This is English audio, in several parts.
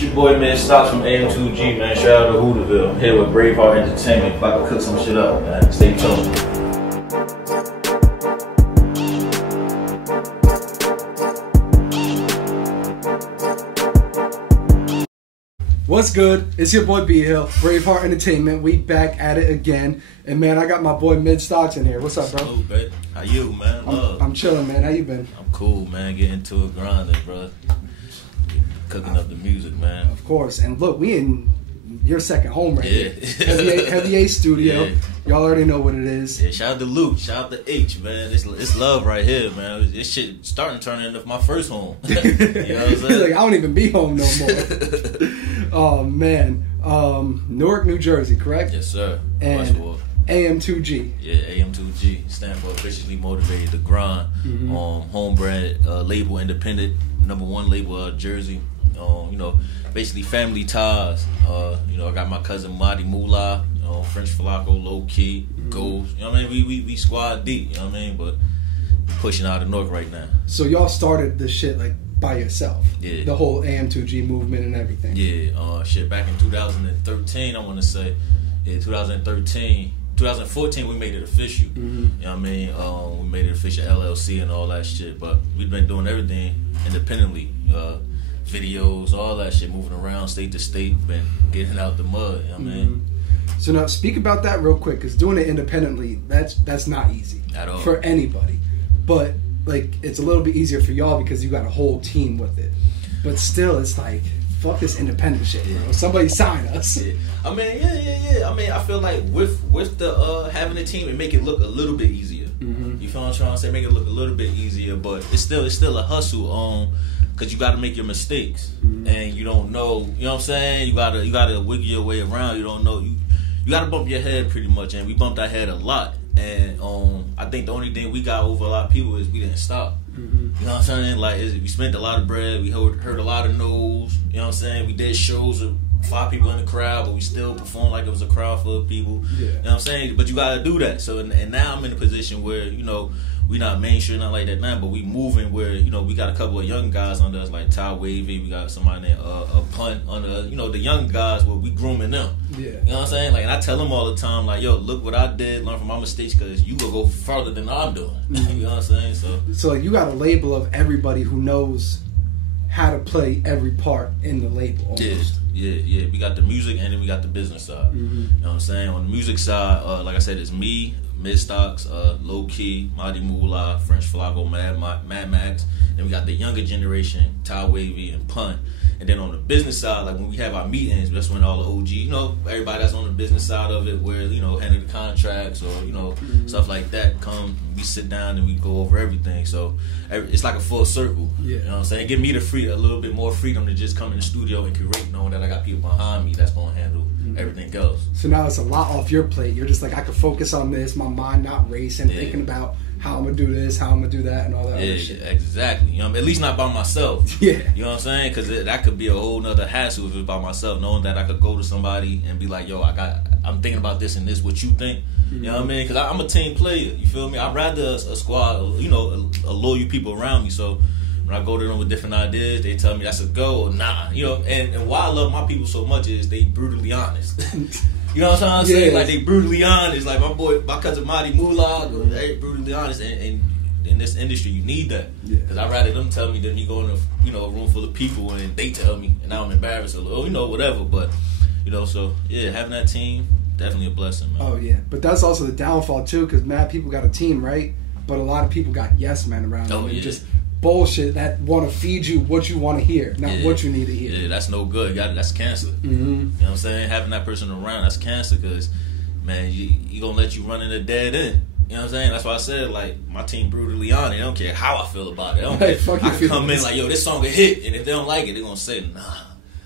It's your boy Mid Stockz from AM2G, man. Shout out to Hooterville. I'm here with BraveHeartEnt Entertainment. About to cook some shit up, man. Stay tuned. What's good? It's your boy B Hill, BraveHeartEnt Entertainment. We back at it again, and man, I got my boy Mid Stockz in here. What's up, bro? Salute, baby. How you, man? I'm chilling, man. How you been? I'm cool, man. Getting to it, grinding, bro. Cooking up the music, man. Of course. And look, we in your second home right here. Heavy A Studio. Yeah. Y'all already know what it is. Yeah, shout out to Luke. Shout out to H, man. It's love right here, man. This shit starting to turn into my first home. You know what I'm saying? He's like, I don't even be home no more. Oh, man. Newark, New Jersey, correct? Yes, sir. And AM2G. Yeah, AM2G. Stand for Officially Motivated to Grind. Home brand, label, independent, #1 label, Jersey. You know, basically family ties. You know, I got my cousin Marty Moolah, French Flacco, Low Key, Goals. You know what I mean? We squad deep, you know what I mean? But pushing out of Newark right now. So y'all started this shit like by yourself? Yeah. The whole AM2G movement and everything? Yeah, shit, back in 2013, I want to say. Yeah, 2013. 2014, we made it official. You know what I mean? We made it official LLC and all that shit. But we've been doing everything independently. Videos, all that shit, moving around state to state, been getting out the mud. You know what I mean? So now, speak about that real quick, because doing it independently, that's not easy. At all. For anybody. But, like, it's a little bit easier for y'all because you got a whole team with it. But still, it's like, fuck this independent shit, bro. Somebody sign us. Yeah. I mean, yeah. I mean, I feel like with the having a team, it make it look a little bit easier. You feel what I'm trying to say? Make it look a little bit easier, but it's still a hustle. Cause you got to make your mistakes, and you don't know. You know what I'm saying? You gotta wiggle your way around. You don't know. You gotta bump your head pretty much, and we bumped our head a lot. And I think the only thing we got over a lot of people is we didn't stop. You know what I'm saying? Like we spent a lot of bread. We heard a lot of no's. You know what I'm saying? We did shows with 5 people in the crowd, but we still performed like it was a crowd full of people. Yeah. You know what I'm saying? But you gotta do that. So and now I'm in a position where we not mainstream, not like that now, but we moving where, we got a couple of young guys under us, like Ty Wavy, we got somebody named Punt under, the young guys where we grooming them. Yeah. You know what I'm saying? Like, and I tell them all the time, like, yo, look what I did, learn from my mistakes, because you will go further than I'm doing. You know what I'm saying? So like, you got a label of everybody who knows how to play every part in the label almost. Yeah. We got the music, and then we got the business side. You know what I'm saying? On the music side, like I said, it's me, Mid Stockz, Low Key, Marty Moolah, French Flacco, Mad Max. Then we got the younger generation, Ty Wavy and Punt. And then on the business side, like when we have our meetings, that's when all the OG, everybody that's on the business side of it, where, handle the contracts or, stuff like that, come, we sit down and we go over everything. So it's like a full circle. Yeah. You know what I'm saying? Give me a little bit more freedom to just come in the studio and curate, knowing that I got people behind me that's going to handle everything else. So now it's a lot off your plate. You're just like, I can focus on this, my mind not racing, thinking about how I'm going to do this, how I'm going to do that, and all that other shit. Exactly. At least not by myself. Yeah. You know what I'm saying? Because that could be a whole nother hassle if it's by myself, knowing that I could go to somebody and be like, yo, I'm thinking about this and this, what you think? You know what I mean? Because I'm a team player. You feel me? I'd rather a squad, a loyal people around me. So when I go to them with different ideas, they tell me that's a go or nah. And why I love my people so much is they brutally honest. You know what I'm trying to say? Yeah. Like, they brutally honest. Like, my cousin Marty Moolah, they brutally honest. And in this industry, you need that. Because I'd rather them tell me than me go in a room full of people and they tell me and I'm embarrassed or, whatever. But, so, yeah, having that team, definitely a blessing, man. Oh, yeah. But that's also the downfall, too, because mad people got a team, right? But a lot of people got yes men around them. And just bullshit that want to feed you what you want to hear, not what you need to hear. Yeah, that's no good. That's cancer. You know what I'm saying? Having that person around, that's cancer, because, man, you going to let you run in a dead end. You know what I'm saying? That's why I said, like, my team brutally honest. They don't care how I feel about it. I don't care. I can come in like, yo, this song a hit, and if they don't like it, they're going to say, nah.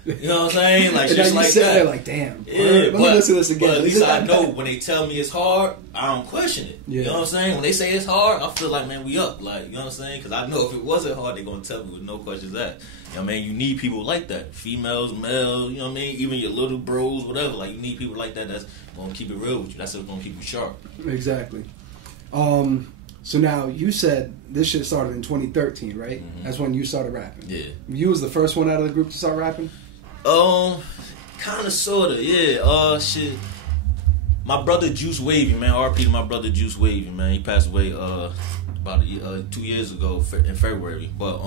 You know what I'm saying? Like, just like that. There like, damn. Yeah, let me listen to this again. But at least I know when they tell me it's hard, I don't question it. Yeah. You know what I'm saying? When they say it's hard, I feel like, man, we up. Like, you know what I'm saying? Because I know if it wasn't hard, they're going to tell me with no questions asked. You know what I mean? You need people like that. Females, males, you know what I mean? Even your little bros, whatever. Like, you need people like that that's going to keep it real with you. That's what's going to keep you sharp. Exactly. So now, you said this shit started in 2013, right? That's when you started rapping. Yeah. You was the first one out of the group to start rapping? Kind of, sorta, yeah. Shit. My brother Juice Wavy, man. RP to my brother Juice Wavy, man. He passed away about 2 years ago in February. But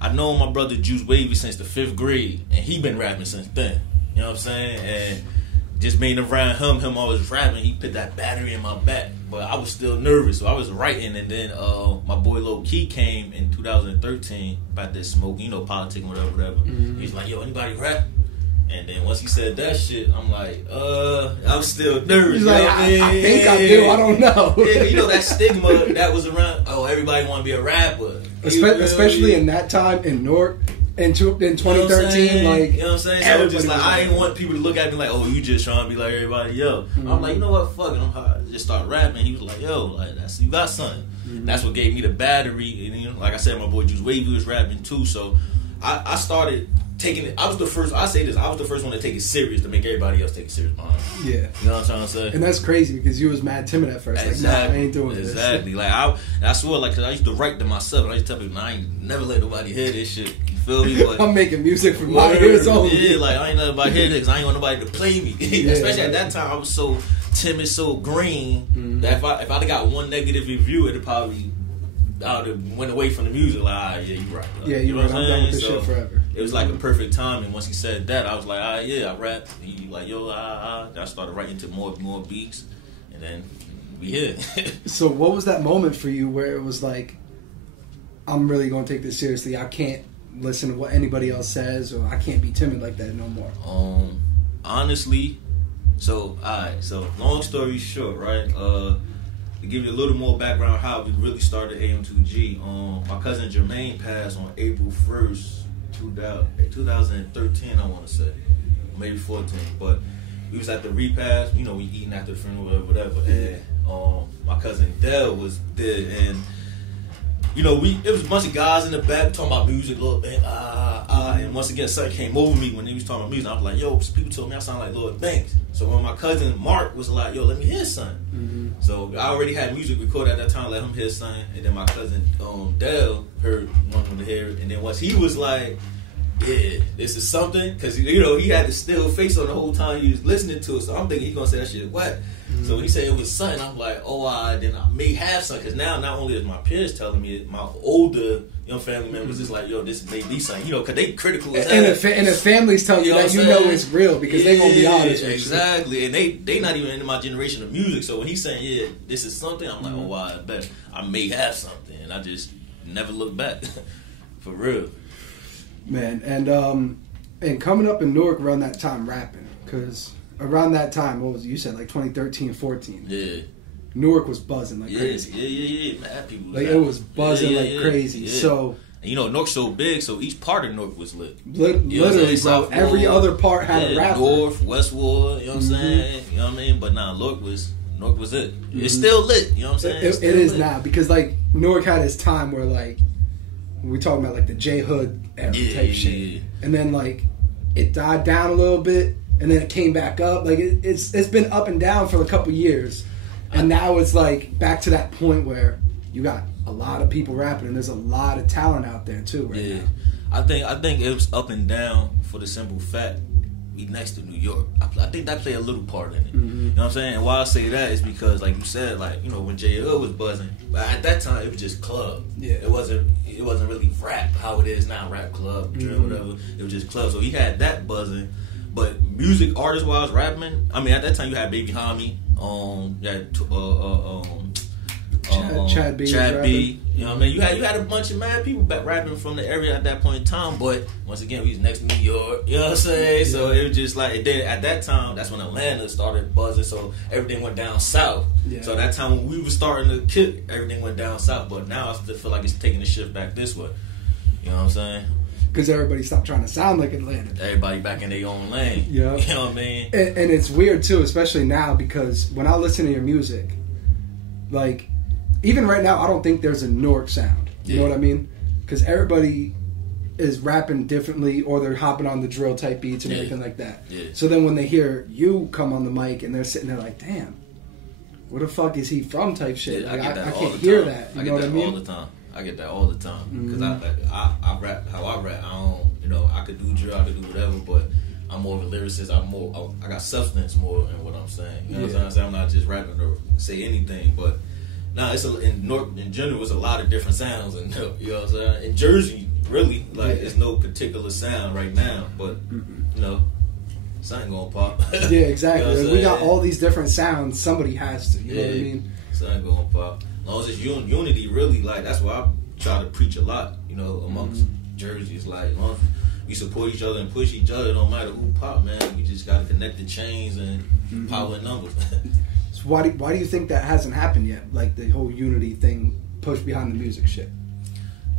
I know my brother Juice Wavy since the 5th grade, and he been rapping since then. You know what I'm saying? And just being around him always rapping, he put that battery in my back. But I was still nervous, so I was writing. And then my boy Low Key came in 2013 about this smoke, you know, politics, whatever. He's like, yo, anybody rap? And then once he said that shit, I'm like, I'm still nervous. He's like, I think I do. I don't know. Yeah, you know that stigma that was around. Oh, everybody want to be a rapper, especially in that time in Newark in 2013. Like, you know what I'm saying? So just like, I ain't want people to look at me like, oh, you just trying to be like everybody else. I'm like, you know what? Fuck it. I'm just start rapping. He was like, yo, like that's you got something. That's what gave me the battery. And you know, like I said, my boy Juice Wavy was rapping too. So I started taking it. I was the first. I say this. I was the first one to take it serious to make everybody else take it serious behind me. Yeah, you know what I'm trying to say. And that's crazy because you was mad timid at first. Exactly. Like, nah, I ain't doing this. Exactly. Like I swear, like, cause I used to write to myself. And I used to tell people, I ain't never let nobody hear this shit. You feel me? But I'm making music for my ears only. Yeah, like I ain't let nobody hear this because I ain't want nobody to play me. Especially at that time, I was so timid, so green that if I'd got one negative review, it'd probably I would have went away from the music. Like, yeah, you right. Like, yeah, you right. I'm done with this shit forever. It was like a perfect time, and once he said that, I was like, yeah, I rap. He like, yo, I started writing to more beats, and then we here. So, what was that moment for you where it was like, I'm really gonna take this seriously? I can't listen to what anybody else says, or I can't be timid like that no more. Honestly, so long story short, right? To give you a little more background how we really started AM2G, my cousin Jermaine passed on April 1st, 2013, I want to say, maybe 14. But we was at the repast, you know, we eating after the funeral, whatever. And my cousin Dell was there, and you know, it was a bunch of guys in the back talking about music, Lord Banks, and once again, something came over me when he was talking about music. I was like, yo, people told me I sound like Lord Banks. So when my cousin Mark was like, yo, let me hear something. So I already had music recorded at that time, let him hear something. And then my cousin Dell wanted to hear it. And then once he was like, yeah, this is something, because you know he had the still face on the whole time he was listening to it. So I'm thinking he's gonna say that shit whack. So he said it was something. I'm like, then I may have something, because now not only is my peers telling me it, my older family members is like, yo, this may be something, you know, because they critical as hell. And the families tell you that you know it's real because they gonna be honest with you. Exactly, and they not even into my generation of music. So when he's saying, yeah, this is something, I'm like, I bet I may have something, and I just never look back. For real. Man, and coming up in Newark around that time rapping, because around that time, what was it? You said like 2013, 14. Yeah. Newark was buzzing like crazy. Yeah. Mad people. Like, it was buzzing like crazy. Yeah. So, and you know, Newark's so big, so each part of Newark was lit. Literally, bro. Every other part had a rapper. North, Westwood, you know what I'm saying? You know what I mean? But now Newark was it. It's still lit, you know what I'm saying? It is lit now, because like Newark had its time where like we talking about like the J Hood era type shit. Yeah. And then like it died down a little bit, and then it came back up. Like it's been up and down for a couple years. And now it's like back to that point where you got a lot of people rapping, and there's a lot of talent out there too right now. I think it was up and down for the simple fact we next to New York. I think that played a little part in it. You know what I'm saying? And why I say that is because, like you said, like, you know, when J Hood was buzzing, but at that time it was just club. Yeah. It wasn't really rap how it is now, rap club, drill, whatever. It was just club. So he had that buzzing. But music artist wise, rapping, I mean, at that time you had Baby Homie, you had Chad B. You know what I mean? You had a bunch of mad people back rapping from the area at that point in time, but once again, we was next to New York. You know what I'm saying? Yeah. So it was just like, then at that time, that's when Atlanta started buzzing, so everything went down south. Yeah. So at that time when we were starting to kick, everything went down south, but now I still feel like it's taking the shift back this way. You know what I'm saying? Because everybody stopped trying to sound like Atlanta. Everybody back in their own lane. Yeah. You know what I mean? And it's weird too, especially now, because when I listen to your music, like, even right now, I don't think there's a Newark sound. You know what I mean? Because everybody is rapping differently, or they're hopping on the drill type beats and everything like that. Yeah. So then when they hear you come on the mic and they're sitting there like, damn, where the fuck is he from type shit? Yeah, like, I can't hear that. You know what I mean? All the time. I get that all the time. Because I rap how I rap. I don't, you know, I could do drill, I could do whatever, but I'm more of a lyricist. I got substance more in what I'm saying. You know what I'm saying? I'm not just rapping or say anything, but nah, in Newark in general, it's a lot of different sounds, and you know what I'm saying. In Jersey, really, like it's no particular sound right now, but you know, something gonna pop. Yeah, exactly. You know we got all these different sounds. Somebody has to. You know what I mean? Something gonna pop. As long as it's unity, really, like that's why I try to preach a lot. You know, amongst Jersey, it's like, as long as we support each other and push each other, no matter who pop, man. We just gotta connect the chains and power in numbers. So why do you think that hasn't happened yet? Like the whole unity thing pushed behind the music shit.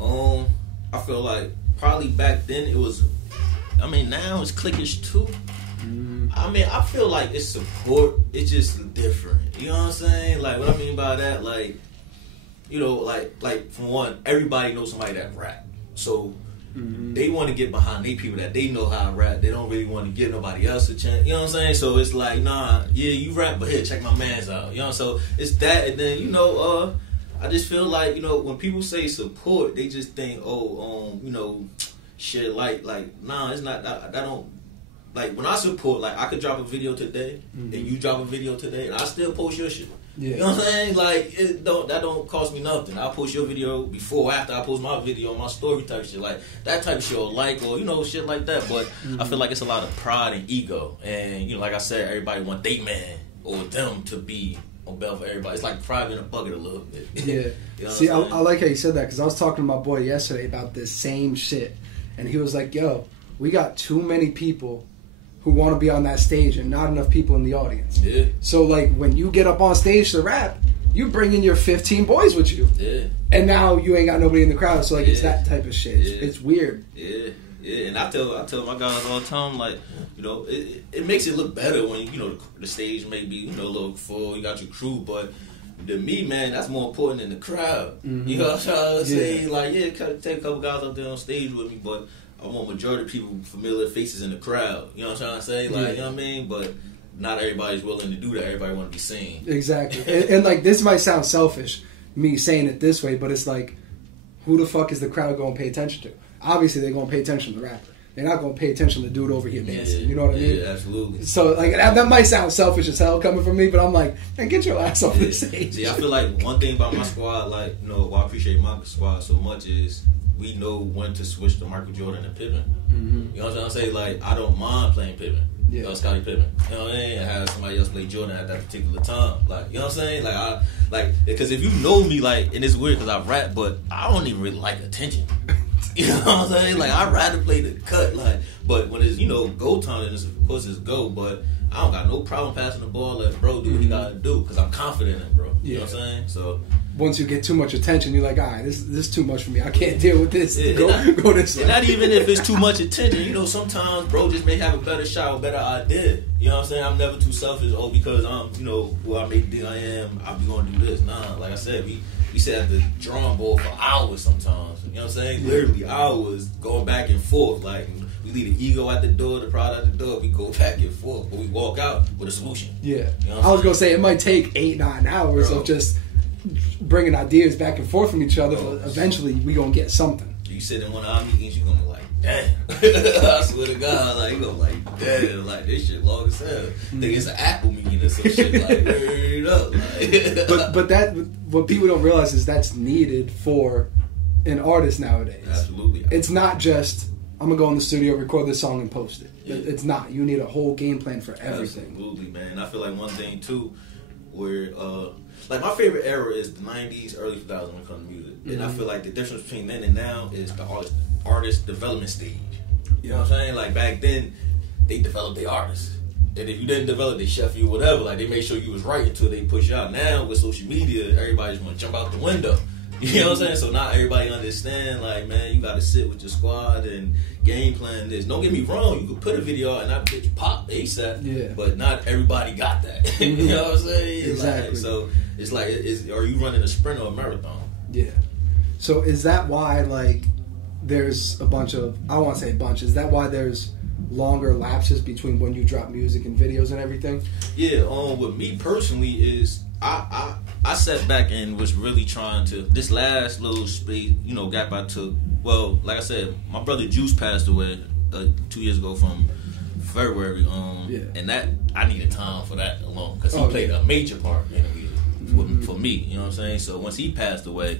I feel like probably back then it was. I mean, now it's cliquish too. I mean, I feel like it's support. It's just different. You know what I'm saying? Like what I mean by that, like, you know, like for one, everybody knows somebody that rap, so they want to get behind they people that they know how to rap. They don't really want to give nobody else a chance. You know what I'm saying? So it's like, nah, yeah, you rap, but here, check my man's out. You know, so it's that, and then you know, I just feel like, you know, when people say support, they just think, you know, shit, like, nah, it's not that. I don't. Like, when I support, like, I could drop a video today, and you drop a video today, and I still post your shit. Yeah. You know what I'm saying? Like, that don't cost me nothing. I'll post your video before or after I post my video on my story type shit. Like, that type of shit, or like, or, you know, shit like that. But I feel like it's a lot of pride and ego. And, you know, like I said, everybody want they man or them to be on bell for everybody. It's like pride in a bucket a little bit. Yeah. You know See, I like how you said that, because I was talking to my boy yesterday about this same shit. And he was like, yo, we got too many people who want to be on that stage and not enough people in the audience. Yeah. So, like, when you get up on stage to rap, you bring in your 15 boys with you. Yeah. And now you ain't got nobody in the crowd. So, like, it's that type of shit. It's weird. Yeah. Yeah. And I tell my guys all the time, like, you know, it makes it look better when, you know, the stage may be, you know, a little full, you got your crew, but to me, man, that's more important than the crowd. You know what I'm trying to say? Like, yeah, take a couple guys up there on stage with me, but I want majority of people familiar faces in the crowd. You know what I'm trying to say? Like, you know what I mean? But not everybody's willing to do that. Everybody want to be seen. Exactly. and like, this might sound selfish, me saying it this way, but it's like, who the fuck is the crowd going to pay attention to? Obviously, they're going to pay attention to the rapper. They're not going to pay attention to the dude over here dancing. You know what I mean? Yeah, absolutely. So, like, that might sound selfish as hell coming from me, but I'm like, man, get your ass off the stage. See, I feel like one thing about my squad, like, you know, why I appreciate my squad so much is we know when to switch to Michael Jordan and Pippen. You know what I'm trying to say? Like, I don't mind playing Pippen. Scottie Pippen. You know what I mean? And have somebody else play Jordan at that particular time. Like, you know what I'm saying? Like, because if you know me, like, and it's weird because I rap, but I don't even really like attention. You know what I'm saying? Like, I'd rather play the cut. Like, but when it's, you know, go time, and of course it's go, but I don't got no problem passing the ball. Like, bro, do what you gotta do because I'm confident in it, bro. You know what I'm saying? So once you get too much attention, you're like, all right, this is too much for me. I can't deal with this. Go this way. And not even if it's too much attention. You know, sometimes bro just may have a better shot or better idea. You know what I'm saying? I'm never too selfish. Oh, because I'm, you know, who I may think I am, I'll be going to do this. Nah, like I said, we sat at the drawing board for hours sometimes. You know what I'm saying? Literally hours going back and forth. Like, we leave the ego at the door, the pride at the door. We go back and forth, but we walk out with a solution. Yeah. You know I was going to say, it might take 8-9 hours of just bringing ideas back and forth from each other, but eventually we gonna get something. You sit in one of our meetings, you gonna be like, damn. I swear to God, like, you gonna be like, damn, like, this shit long as hell. Think it's an Apple meeting or some shit, like, hurry up, like. but that, what people don't realize is that's needed for an artist nowadays. Absolutely. It's not just, I'm gonna go in the studio, record this song and post it. Yeah. It's not. You need a whole game plan for everything. Absolutely, man. I feel like one thing too, where like, my favorite era is the 90s, early 2000s when it comes to music. And I feel like the difference between then and now is the artist development stage. You know what I'm saying? Like, back then, they developed their artists. And if you didn't develop, they chef you, whatever. Like, they made sure you was right until they push you out. Now, with social media, everybody just want to jump out the window. You know what I'm saying? So not everybody understand, like, man, you got to sit with your squad and game plan this. Don't get me wrong. You could put a video out and that bitch pop ASAP. Yeah. But not everybody got that. You know what I'm saying? Exactly. Like, so it's like, are you running a sprint or a marathon? Yeah. So is that why, like, there's a bunch of, I won't say a bunch, is that why there's longer lapses between when you drop music and videos and everything? Yeah, with me personally is I sat back and was really trying to, this last little space, gap I took. Well, like I said, my brother Juice passed away 2 years ago from February, and that I needed time for that alone because he played a major part in it for me. You know what I'm saying? So once he passed away,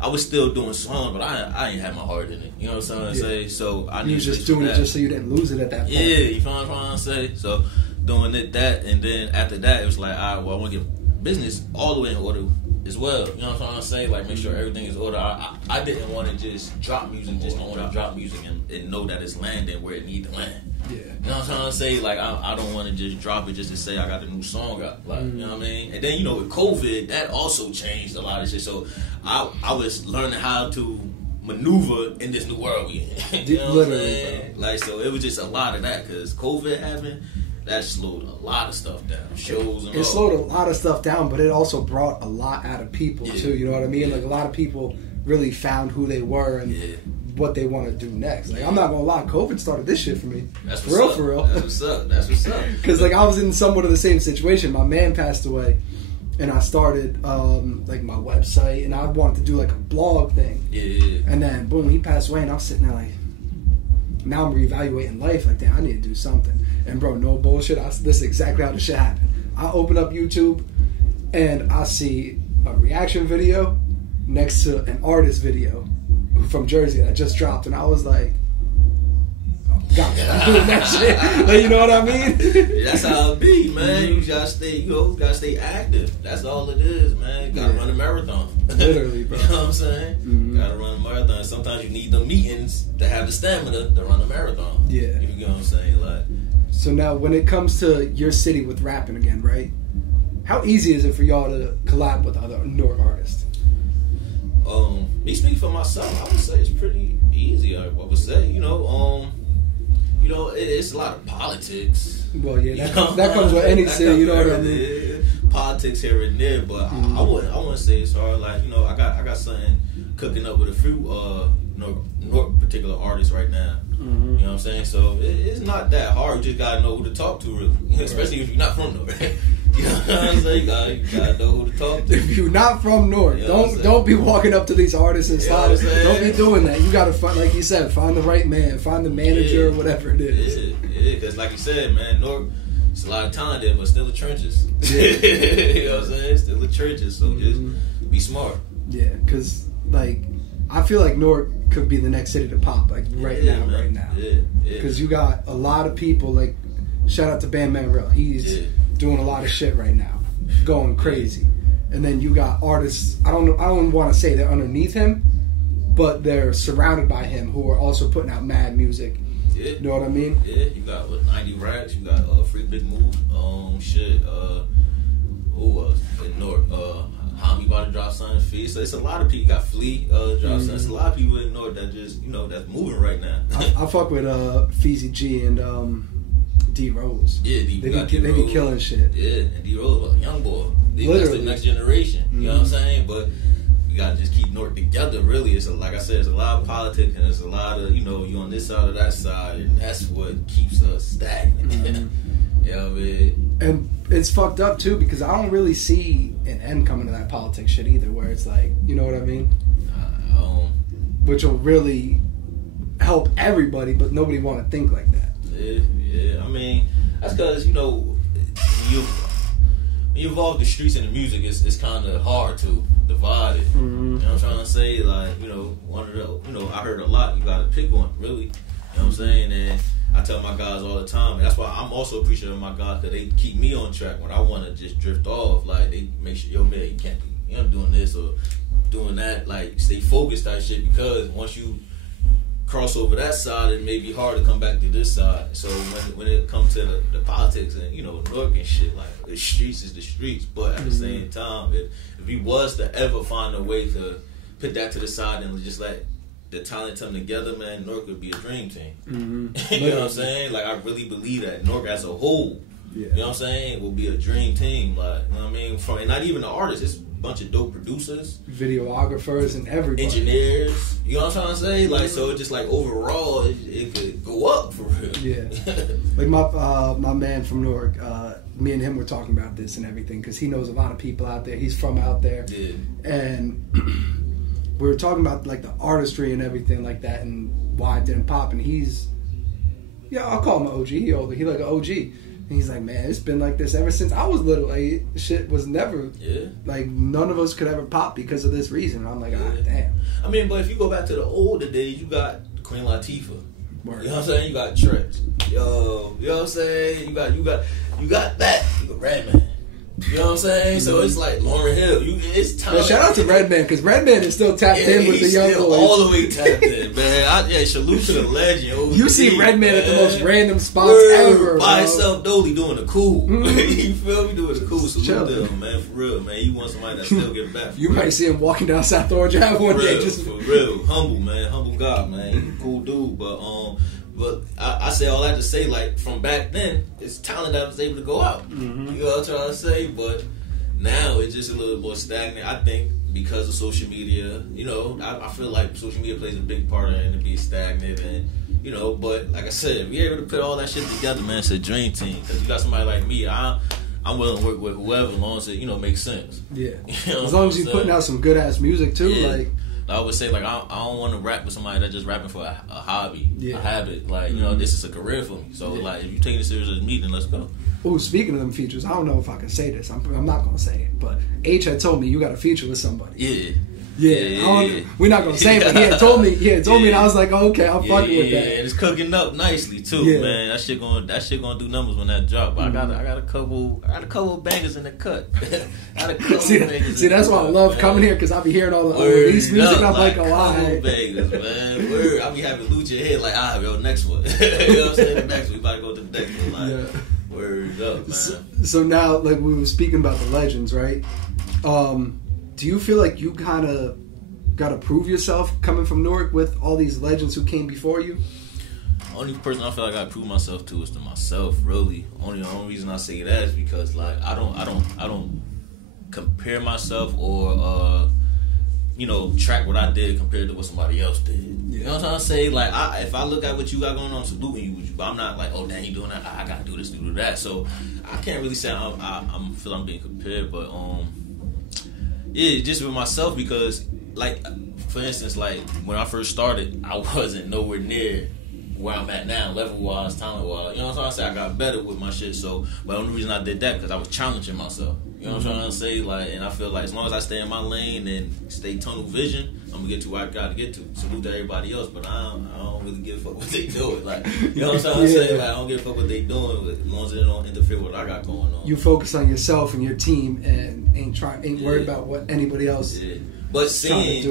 I was still doing songs, but I ain't had my heart in it. You know what I'm saying? So I you were just doing it just so you didn't lose it at that point. Yeah, you feel what I'm trying to say? So doing that, and then after that, it was like, all right, well, I want to get business all the way in order as well. You know what I'm trying to say? Like, make sure everything is ordered. I didn't want to just drop music, just want to drop music and know that it's landing where it need to land. Yeah. You know what I'm trying to say? Like, I don't want to just drop it just to say I got a new song out. Like, you know what I mean? And then, with COVID, that also changed a lot of shit. So I was learning how to maneuver in this new world we in. You know what I'm saying? Like, so it was just a lot of that because COVID happened. That slowed a lot of stuff down. Shows and it slowed a lot of stuff down, but it also brought a lot out of people too. You know what I mean? Like, a lot of people really found who they were and what they want to do next. Like, I'm not gonna lie, COVID started this shit for me. That's for real. That's what's up. That's what's up. Because like I was in somewhat of the same situation. My man passed away, and I started like my website, and I wanted to do like a blog thing. Yeah. And then boom, he passed away, and I was sitting there like, now I'm reevaluating life. Like, damn, I need to do something. And bro, no bullshit. This is exactly how the shit happened. I open up YouTube, and I see a reaction video next to an artist video from Jersey that just dropped, and I was like, I'm doing that shit. Like, you know what I mean? That's how it be, man. You gotta stay active. That's all it is, man. You gotta run a marathon. Literally, bro. You know what I'm saying? Mm-hmm. Gotta run a marathon. Sometimes you need the meetings to have the stamina to run a marathon. Yeah. You know what I'm saying? Like, so now when it comes to your city with rapping again, right? How easy is it for y'all to collab with other Newark artists? Me speaking for myself, I would say it's pretty easy. I would say, it's a lot of politics. Well, yeah, that comes with any city. You know what I mean? Politics here and there, but I wouldn't say it's hard. Like, I got something cooking up with a few Newark particular artists right now. Mm-hmm. You know what I'm saying? So it's not that hard. You just gotta know who to talk to, really. Especially if you're not from Newark. You know what I'm saying? You gotta know who to talk to. If you're not from Newark, don't be walking up to these artists and sliding. Don't be doing that. You gotta find, like you said, find the right man, find the manager, or whatever it is. Yeah, because like you said, man, Newark, it's a lot of talent there, but still the trenches. You know what I'm saying? Still the trenches. So just be smart. Yeah, because like I feel like Newark could be the next city to pop, like right now. Yeah. Because you got a lot of people. Like, shout out to Bam Manrell. He's doing a lot of shit right now, going crazy. And then you got artists. I don't want to say they're underneath him, but they're surrounded by him who are also putting out mad music. Yeah. You know what I mean? Yeah, you got 90 Racks, you got Free Big Move, who was in Newark, Hami about to drop something, Fee. So it's a lot of people. You got Flea drop something. It's a lot of people in Newark that just, that's moving right now. I fuck with Feezy G and D Rose. Yeah, they be killing shit. Yeah, and D Rose, young boy. That's the next generation. You know what I'm saying? But you gotta just keep Newark together. Really, like I said, it's a lot of politics and it's a lot of you on this side or that side, and that's what keeps us stagnant. You know what I mean? And it's fucked up too because I don't really see an end coming to that politics shit either. Where it's like, you know what I mean? Which will really help everybody, but nobody want to think like that. Yeah. I mean, that's because when you involve the streets and the music, it's kind of hard to divide it. You know what I'm trying to say? Like, one of the, I heard a lot. You got to pick one, really. You know what I'm saying? And I tell my guys all the time, and that's why I'm also appreciative of my guys because they keep me on track when I want to just drift off. Like, they make sure, yo, man, you can't be doing this or doing that. Like, stay focused type shit because once you cross over that side, it may be hard to come back to this side. So when it comes to the politics and Newark and shit, like the streets is the streets. But at the same time, if we was to ever find a way to put that to the side and just let the talent come together, man, Newark would be a dream team. You know what I'm saying? Like, I really believe that Newark as a whole, you know what I'm saying, will be a dream team. Like, you know what I mean? And not even the artists, it's bunch of dope producers, videographers, and everybody, engineers. You know what I'm trying to say? Like, so just like overall, it could go up for real. Yeah, like my man from Newark, me and him were talking about this and everything because he knows a lot of people out there. He's from out there, yeah. And we were talking about like the artistry and everything like that, and why it didn't pop. And he's, I'll call him an OG. He older. He like an OG. And he's like, man, it's been like this ever since I was little. Like, shit was never, like, none of us could ever pop because of this reason. And I'm like, damn. I mean, but if you go back to the older days, you got Queen Latifah. Word. You know what I'm saying? You got Trex. Yo, you know what I'm saying? You got that. You got Redman. You know what I'm saying? So it's like Lauryn Hill. It's time. Well, shout out to Redman, because Redman is still tapped in with the young boys. All the way tapped in, man. Salute to the legend. You see Redman at the most random spots ever. By himself, though, he doing the cool. You feel me? Doing the cool. Salute to him, man. For real, man. You want somebody that still get back. You might see him walking down South Orange Ave one day. For real. Humble, man. Humble God, man. He's a cool dude, but I say all that to say, like, from back then, it's talent that was able to go out. Mm-hmm. You know what I'm trying to say? But now it's just a little more stagnant. I think because of social media, I feel like social media plays a big part in it to be stagnant. And, but like I said, if you're able to put all that shit together, man, it's a dream team. Because you got somebody like me, I'm willing to work with whoever as long as it, makes sense. Yeah. As long as you're putting out some good-ass music, too. Yeah. Like, I would say, like, I don't want to rap with somebody that's just rapping for a hobby, a habit. Like, this is a career for me. So, like, if you take it serious as me, then let's go. Oh, speaking of them features, I don't know if I can say this. I'm not going to say it. But H had told me you got a feature with somebody. Yeah. We're not going to say it, but he had told me, and I was like, oh, okay, I'm fucking with that. And it's cooking up nicely, too, man. That shit gonna do numbers when that drop. But I got a couple of bangers in the cut. See, that's why I love coming here, because I be hearing all the release music, and I'm like, oh, all right. Bangers, man. Word. I be having Lucha head like, next one. You know what I'm saying? The next one. We about to go to the next one. Like, word up, man. So now, like, we were speaking about the legends, right? Do you feel like you kind of got to prove yourself coming from Newark with all these legends who came before you? Only person I feel like I prove myself to is to myself, really. The only reason I say that is because, like, I don't compare myself or track what I did compared to what somebody else did. You know what I'm trying to say? Like, if I look at what you got going on, I'm saluting you, but I'm not like, oh damn, you doing that? I gotta do this, do that. So I can't really say I feel I'm being compared, but just with myself, because, like, for instance, like, when I first started, I wasn't nowhere near where I'm at now, level-wise, talent-wise. You know what I'm trying to say? I got better with my shit, but the only reason I did that because I was challenging myself. You know what I'm trying to say? Like, and I feel like as long as I stay in my lane and stay tunnel vision, I'm gonna get to where I gotta get to. Salute to everybody else, but I don't really give a fuck what they doing. Like, you know what I'm trying to say? Like, I don't give a fuck what they doing, as long as they don't interfere with what I got going on. You focus on yourself and your team, and ain't worried about what anybody else. Yeah. But seeing,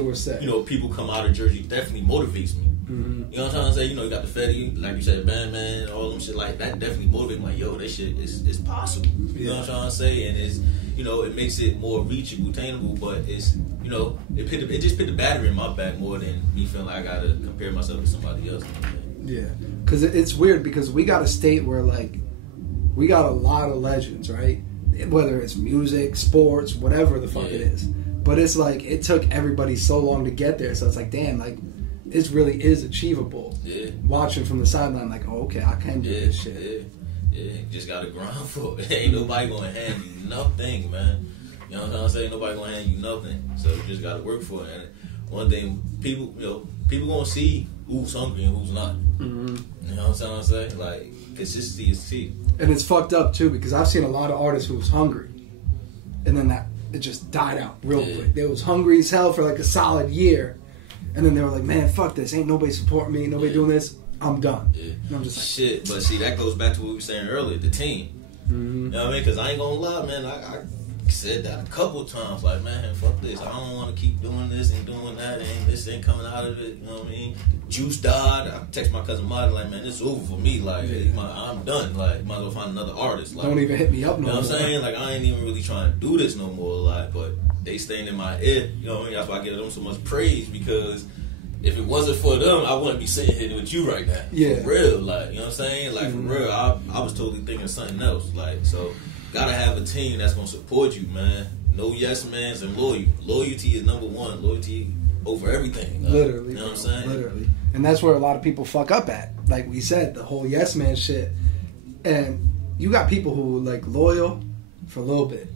people come out of Jersey definitely motivates me. Mm-hmm. You know what I'm trying to say? You got the Fetty, like you said, man, all them shit like that definitely motivates me. Like, yo, that shit is possible. You know what I'm trying to say? And it's, it makes it more reachable, attainable, but it's, it just put the battery in my back more than me feeling like I gotta compare myself to somebody else. Yeah, because it's weird, because we got a state where, like, we got a lot of legends, right? Whether it's music, sports, whatever the fuck it is. But it's like, it took everybody so long to get there, so it's like, damn, like, this really is achievable. Yeah. Watching from the sideline, like, oh, okay, I can do this shit. Yeah, you just gotta grind for it. Ain't nobody gonna hand you nothing, man. You know what I'm trying to say? Nobody gonna hand you nothing. So you just gotta work for it. And one thing, people gonna see who's hungry and who's not. Mm-hmm. You know what I'm trying to say? Like, consistency is key. And it's fucked up too, because I've seen a lot of artists who was hungry, and then it just died out real quick. They was hungry as hell for like a solid year, and then they were like, man, fuck this, ain't nobody supporting me, nobody doing this, I'm done. And I'm just like, shit. But see, that goes back to what we were saying earlier, the team. Mm-hmm. You know what I mean? Because I ain't gonna lie, man, I said that a couple times, like, man, fuck this, I don't want to keep doing this and doing that, and this ain't coming out of it. You know what I mean? Juice died. I text my cousin Marty, like, man, it's over for me. Like, I'm done. Like, might as well find another artist. Like, don't even hit me up no more. You know what I'm saying? Like, I ain't even really trying to do this no more. Like, but they staying in my ear. You know what I mean? That's why I give them so much praise, because if it wasn't for them, I wouldn't be sitting here with you right now. Yeah. For real. Like, you know what I'm saying? Like, for real, I was totally thinking something else. Like, so, gotta have a team that's gonna support you, man. no yes mans and loyalty is number one. Loyalty over everything. Literally, you know what I'm saying? Literally, and that's where a lot of people fuck up at. Like we said, the whole yes man shit, and you got people who like loyal for a little bit,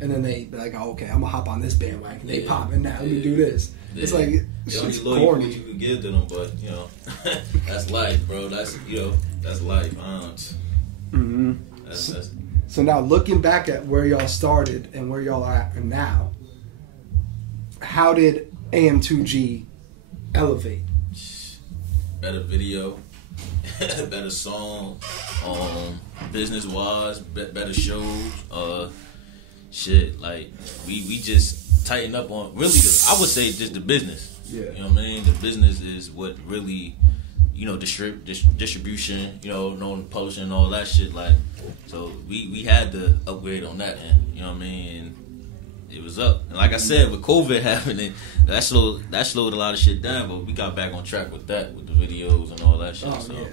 and then they be like, oh, okay, I'm gonna hop on this bandwagon. They pop in now. Let me do this. It's like they only loyal what you can give to them, but you know, that's life, bro. That's that's life. Mm-hmm. So now looking back at where y'all started and where y'all are at now, how did AM2G elevate? Better video, better song, business wise, better shows, shit. Like we just tighten up on really. I would say just the business. Yeah, you know what I mean. The business is what really, you know, distribution. You know, knowing publishing and all that shit. Like, so we had to upgrade on that end. You know what I mean. And it was up. And like I said, with COVID happening, that slowed a lot of shit down. But we got back on track with that, with the videos and all that shit. Oh, so. Yeah.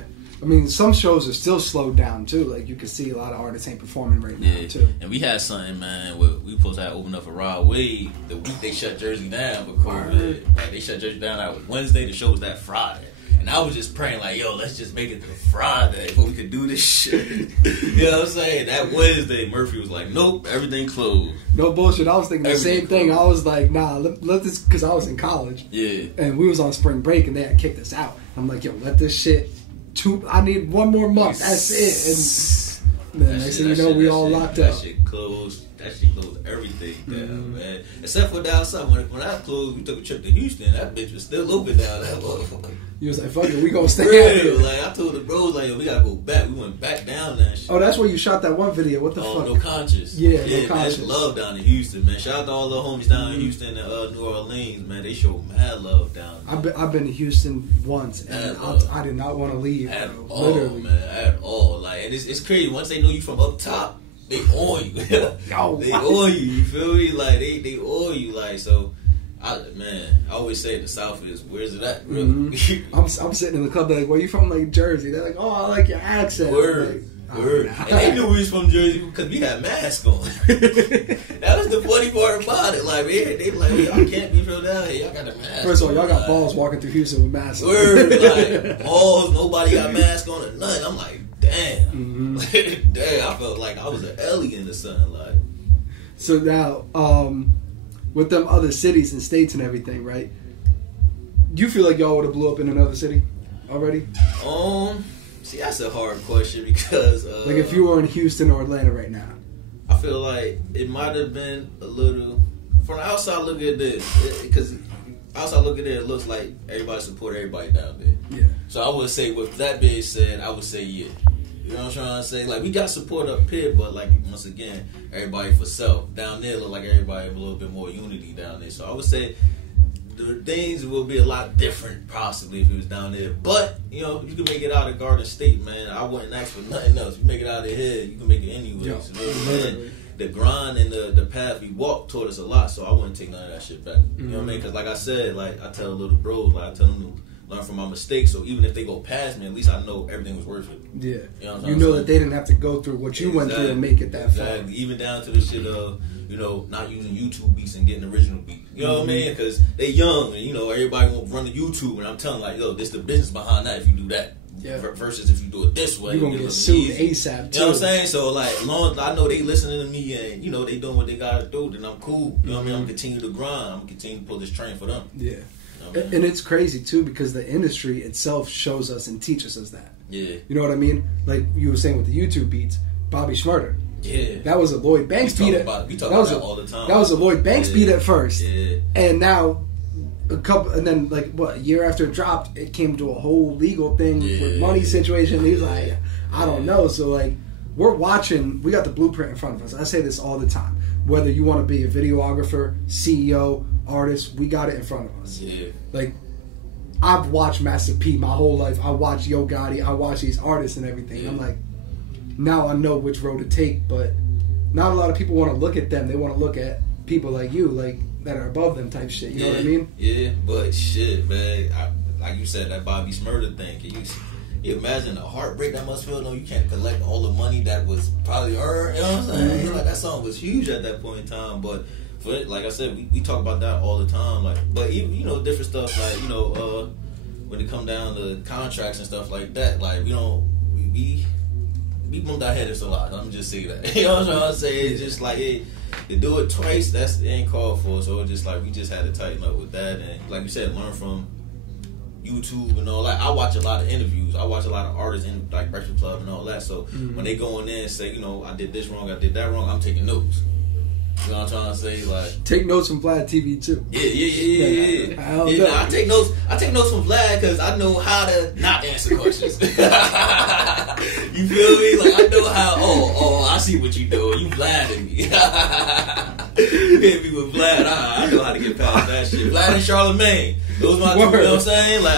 I mean, some shows are still slowed down too. Like you can see a lot of artists ain't performing right now too. And we had something, man, where we supposed to have opened up for Rod Wade the week they shut Jersey down for COVID. Like they shut Jersey down that Wednesday. The show was that Friday. And I was just praying like, yo, let's just make it to Friday before we could do this shit. You know what I'm saying? That Wednesday, Murphy was like, nope, everything closed. No bullshit. I was thinking the same thing. I was like, nah, let this, because I was in college. Yeah. And we was on spring break and they had kicked us out. I'm like, yo, let this shit, I need one more month. That's it. And then next thing you know, we all locked up. That shit closed everything down, man. Except for down south. When I closed, we took a trip to Houston. That bitch was still open down that motherfucker. You was like, fuck it, we gonna stay out here. Like, I told the bros, like, yo, we gotta go back. We went back down there and shit. Oh, that's where you shot that one video. What the fuck? No Conscious. Yeah, No Conscious. That's love down in Houston, man. Shout out to all the homies down in Houston and New Orleans, man. They show mad love down there. I've been to Houston once, and I did not want to leave. At all, literally. Man. At all. Like, and it's crazy. Once they know you from up top, they own you. They own you. You feel me? Like, they own you. Like, so... I always say the South is, where's it at? Really? Mm-hmm. I'm sitting in the club like, where you from? Like Jersey. They're like, oh, I like your accent. Word. Like, Word. And they knew we was from Jersey because we had masks on. That was the funny part about it. Like, man, they were like, y'all can't be from down here. Y'all got a mask. First of all, y'all got balls walking through Houston with masks on. Word. Like, balls, nobody got masks on or nothing. I'm like, damn. Mm-hmm. Damn, I felt like I was an alien or something. Like. So now, with them other cities and states and everything, right? Do you feel like y'all would have blew up in another city already? See, that's a hard question because... like if you were in Houston or Atlanta right now. I feel like it might have been a little... From the outside look at this, because outside look at it, it looks like everybody support everybody down there. Yeah. So I would say, with that being said, I would say yeah. You know what I'm trying to say? Like, we got support up here, but, like, once again, everybody for self. Down there, look like everybody have a little bit more unity down there. So I would say the things will be a lot different, possibly, if it was down there. But, you know, you can make it out of Garden State, man. I wouldn't ask for nothing else. You make it out of here, you can make it anywhere. Yo, you know what I mean? The grind and the path we walked taught us a lot, so I wouldn't take none of that shit back. You know what I mean? Because, like I said, like, I tell little bros, like, I tell them to learn from my mistakes, so even if they go past me, at least I know everything was worth it. Yeah. You know that they didn't have to go through what you went through and make it that far. Even down to the shit of, you know, not using YouTube beats and getting original beats. You know what I mean? Because they young and, you know, everybody won't run the YouTube, and I'm telling like, yo, this the business behind that if you do that. Yeah. Versus if you do it this way, you're gonna get sued ASAP too. You know what I'm saying? So like, as long as I know they listening to me and you know they doing what they gotta do, then I'm cool. You know what I mean? I'm gonna continue to grind. I'm gonna continue to pull this train for them. Yeah. And it's crazy too because the industry itself shows us and teaches us that. Yeah. You know what I mean? Like you were saying with the YouTube beats, Bobby Schmurder. Yeah. That was a Lloyd Banks beat. We talk about that all the time. That was a Lloyd Banks beat at first. Yeah. And now and then like what, a year after it dropped, it came to a whole legal thing with money situation. He's like, I don't know. So like we're watching, we got the blueprint in front of us. I say this all the time. Whether you want to be a videographer, CEO, artist, we got it in front of us. Yeah. Like, I've watched Master P my whole life. I watch Yo Gotti. I watch these artists and everything. Yeah. I'm like, now I know which road to take, but not a lot of people want to look at them. They want to look at people like you, like, that are above them type shit. You know what I mean? Yeah, but shit, man. Like you said, that Bobby Schmurder thing. Can you imagine the heartbreak that must feel? No, you can't collect all the money that was probably earned. You know what I'm saying? Like, that song was huge at that point in time, but like I said, we talk about that all the time. Like, but even, you know, different stuff like, you know, when it come down to contracts and stuff like that, like, you know, we bumped our heads a lot. I'm just saying that. You know what I'm trying to say? It's just like to do it twice, it ain't called for. So it's just like we just had to tighten up with that, and like you said, learn from YouTube and all that. I watch a lot of interviews. I watch a lot of artists in like Breakfast Club and all that. So when they go in there and say, you know, I did this wrong, I did that wrong, I'm taking notes. You know what I'm trying to say? Like, take notes from Vlad TV too. Yeah. I take notes. I take notes from Vlad because I know how to not answer questions. You feel me? Like, I know how. Oh, I see what you doing. You Vlading me. You hit me with Vlad. I know how to get past that shit. Vlad and Charlemagne. Those my two. You know what I'm saying? Like,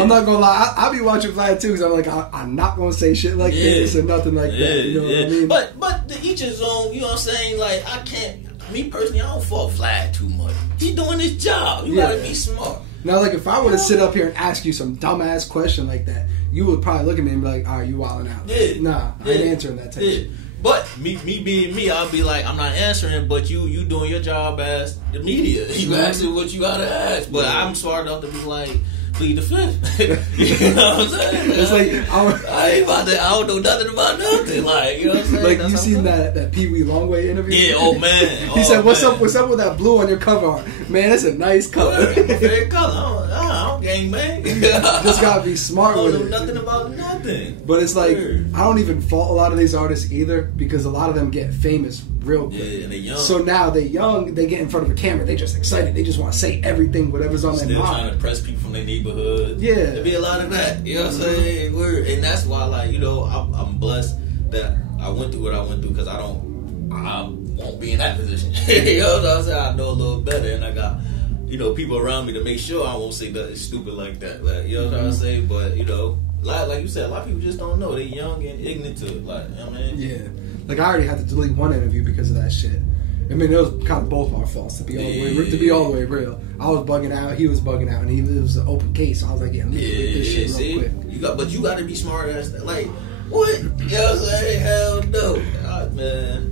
I'm not gonna lie. I be watching Vlad too because I'm like, I'm not gonna say shit like this or nothing like that. You know what I mean? But to each his own. You know what I'm saying? Like, I can't. Me personally, I don't fault Vlad too much. He doing his job. You gotta be smart. Now, like, if I were to sit up here and ask you some dumbass question like that, you would probably look at me and be like, "All right, you wilding out." Nah, I ain't answering that type of shit. But me being me, I'll be like, I'm not answering, but you doing your job as the media. You asking what you gotta ask. But I'm smart enough to be like, plead the fifth. You know what I'm saying? It's like, I don't know nothing about nothing. Like, you know what I'm saying? Like, you seen that Pee Wee Longway interview? Yeah, oh man. He said, what's up with that blue on your cover art? Man, that's a nice color. Favorite color. I don't gang, man. Just gotta be smart with it. I don't know nothing about nothing. But it's like, I don't even fault a lot of these artists either, because a lot of them get famous real quick. Yeah, and they're young. So now they're young, they get in front of a camera, they just excited, they just want to say everything, whatever's on their mind. Still trying to press people from their neighborhood. Yeah. There be a lot of that, you know what I'm saying? And that's why, like, you know, I'm blessed that I went through what I went through, because I won't be in that position. You know what I'm saying? I know a little better, and I got, you know, people around me to make sure I won't say nothing stupid like that. Like, you know what I'm saying? But, you know, like you said, a lot of people just don't know. They're young and ignorant to it. Like, you know what I mean? Yeah. Like, I already had to delete one interview because of that shit. I mean, it was kind of both our faults, to be all the way real. I was bugging out, he was bugging out, and it was an open case. So I was like, yeah, let me delete this shit real quick. But you got to be smart as that. Like, what? You know what I'm saying? Hell no. God, man.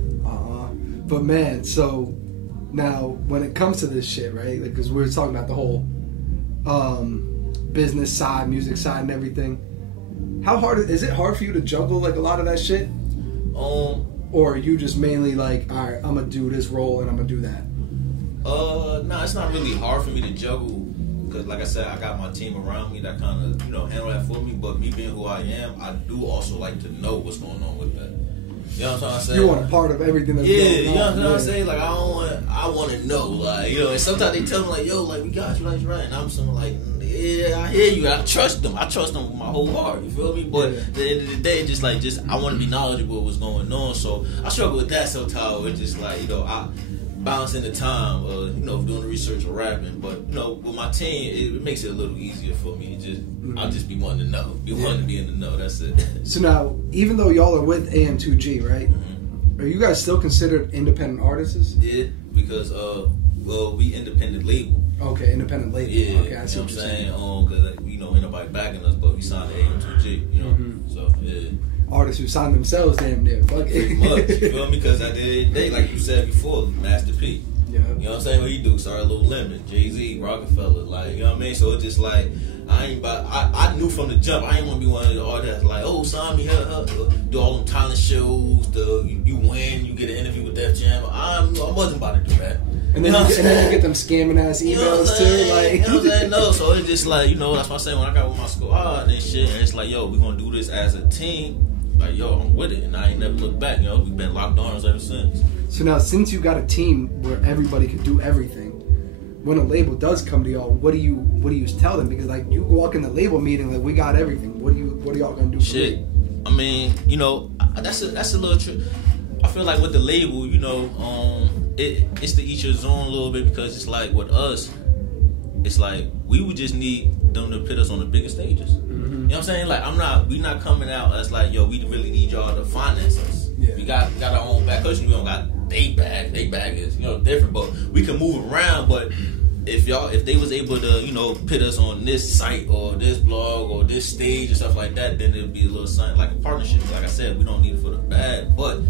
But, man, so now when it comes to this shit, right? Because we were talking about the whole business side, music side, and everything. How hard is it? Hard for you to juggle like a lot of that shit? Or are you just mainly like, all right, I'm gonna do this role and I'm gonna do that? No, it's not really hard for me to juggle because, like I said, I got my team around me that kind of, you know, handle that for me. But me being who I am, I do also like to know what's going on with that. You know what I'm trying to say? You want a part of everything that's going on. You know what I'm saying? Like, I want to know, like, you know. And sometimes they tell me like, yo, like, we got you, like, right. And I'm something like, yeah, I hear you. I trust them. I trust them with my whole heart. You feel me? But at the end of the day, just I want to be knowledgeable of what's going on. So I struggle with that sometimes. It's just like, you know, I balance in the time, you know, doing the research or rapping. But, you know, with my team, it makes it a little easier for me. I'll just be wanting to know. Wanting to be in the know. That's it. So now, even though y'all are with AM2G, right? Are you guys still considered independent artists? Yeah, because we independent label. Okay, independent label. Yeah, okay, I see what you're saying. Because you know, ain't nobody backing us, but we signed to AM2G. You know, so yeah. Artists who sign themselves, damn near. Fuck it. Pretty much. You feel me? Because at the end of the day, like you said before, Master P. Yeah. You know what I'm saying? What he do? Start a little limit. Jay-Z, Rockefeller. Like, you know what I mean? So it's just like, I knew from the jump, I ain't want to be one of the artists like, oh, sign me, do all them talent shows, you win, you get an interview with Def Jam. I wasn't about to do that. And then, you get them scamming ass emails too. Like, you know what I'm saying? No, so it's just like, you know, that's what I'm saying. When I got with my squad and shit, and it's like, yo, we're going to do this as a team. Like, yo, I'm with it. And I ain't never looked back. You know, we've been locked arms ever since. So now, since you got a team where everybody can do everything, when a label does come to y'all, what do you tell them? Because, like, you walk in the label meeting, like, we got everything. What are y'all going to do? Shit. I mean, you know, that's a little trick. I feel like with the label, you know, it's to each his own a little bit, because it's like with us, it's like we would just need them to put us on the bigger stages. Mm-hmm. You know what I'm saying? Like, we not coming out as like, yo, we really need y'all to finance us. Yeah. We got our own bag. Cause we don't got they bag. They bag is, you know, different, but we can move around. But if they was able to, you know, put us on this site or this blog or this stage and stuff like that, then it'd be a little something like a partnership. Like I said, we don't need it for the bag, but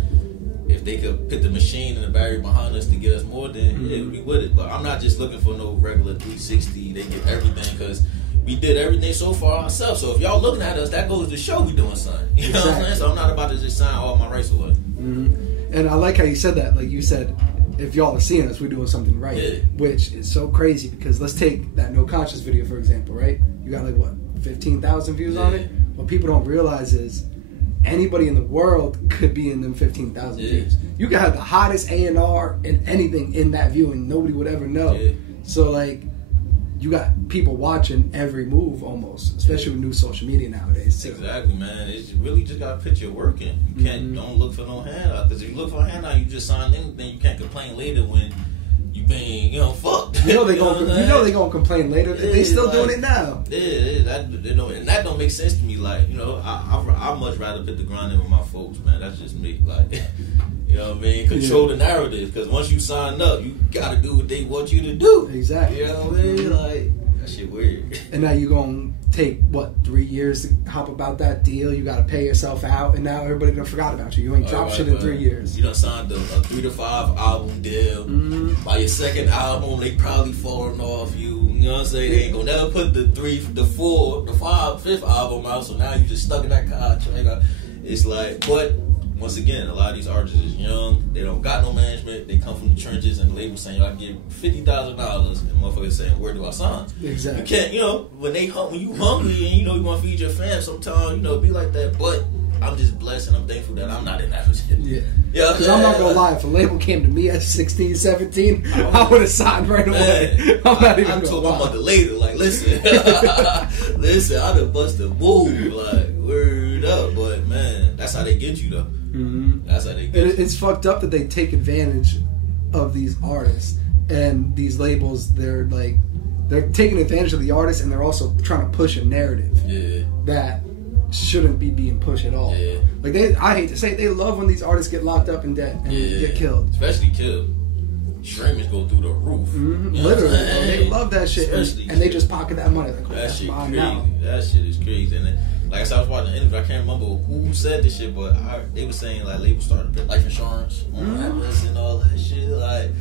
if they could put the machine and the battery behind us to get us more, then yeah, we with it. But I'm not just looking for no regular 360. They get everything because we did everything so far ourselves. So if y'all looking at us, that goes to show we doing something. You know what I'm saying? So I'm not about to just sign all my rights away. And I like how you said that. Like you said, if y'all are seeing us, we're doing something right. Yeah. Which is so crazy because let's take that No Conscious video, for example, right? You got like, what, 15,000 views on it? What people don't realize is anybody in the world could be in them 15,000 views. You could have the hottest A&R and anything in that view and nobody would ever know. Yeah. So, like, you got people watching every move almost, especially with new social media nowadays. Too. Exactly, man. It's really just got to put your work in. You can't, don't look for no handout. Because if you look for a handout, you just sign anything. You can't complain later when you being, fucked. You know they gonna complain later. Yeah, they still doing it now. Yeah, and that don't make sense to me. Like, I much rather put the grind in with my folks, man. That's just me. Like, you know what I mean? Control the narrative. Because once you sign up, you got to do what they want you to do. Exactly. You know what I mean? Like, that shit weird. And now you gonna take, 3 years to hop about that deal? You got to pay yourself out, and now everybody done forgot about you. You ain't dropped shit in 3 years. You done signed a 3 to 5 album deal. By your second album, they probably falling off you. You know what I'm saying? They ain't gonna never put the 3, the 4, the 5, 5th album out. So now you just stuck in that contract. It's like, but once again, a lot of these artists is young. They don't got no management. They come from the trenches, and the label saying, "I give $50,000," and motherfuckers saying, "Where do I sign?" Exactly. You can't, when you hungry and you want to feed your fam, sometimes be like that. But I'm just blessed and I'm thankful that I'm not in that position. Yeah. Because I'm not gonna lie, if a label came to me at 16, 17, I would have signed right away. I'm not even. I'm talking about the later. Like, listen, listen, I done bust a move. Like, word up, but man, that's how they get you though. That's how they get you. It's fucked up that they take advantage of these artists and these labels. They're taking advantage of the artists, and they're also trying to push a narrative that shouldn't be being pushed at all. Yeah. Like I hate to say it, they love when these artists get locked up and dead and get killed. Especially killed. Streamings go through the roof. Literally, they love that shit, and they just pocket that money. Like, that shit crazy. Now. That shit is crazy. And then, like I said, I was watching the interview. I can't remember who said this shit, but they were saying like labels started to put life insurance on that and all that shit. Like,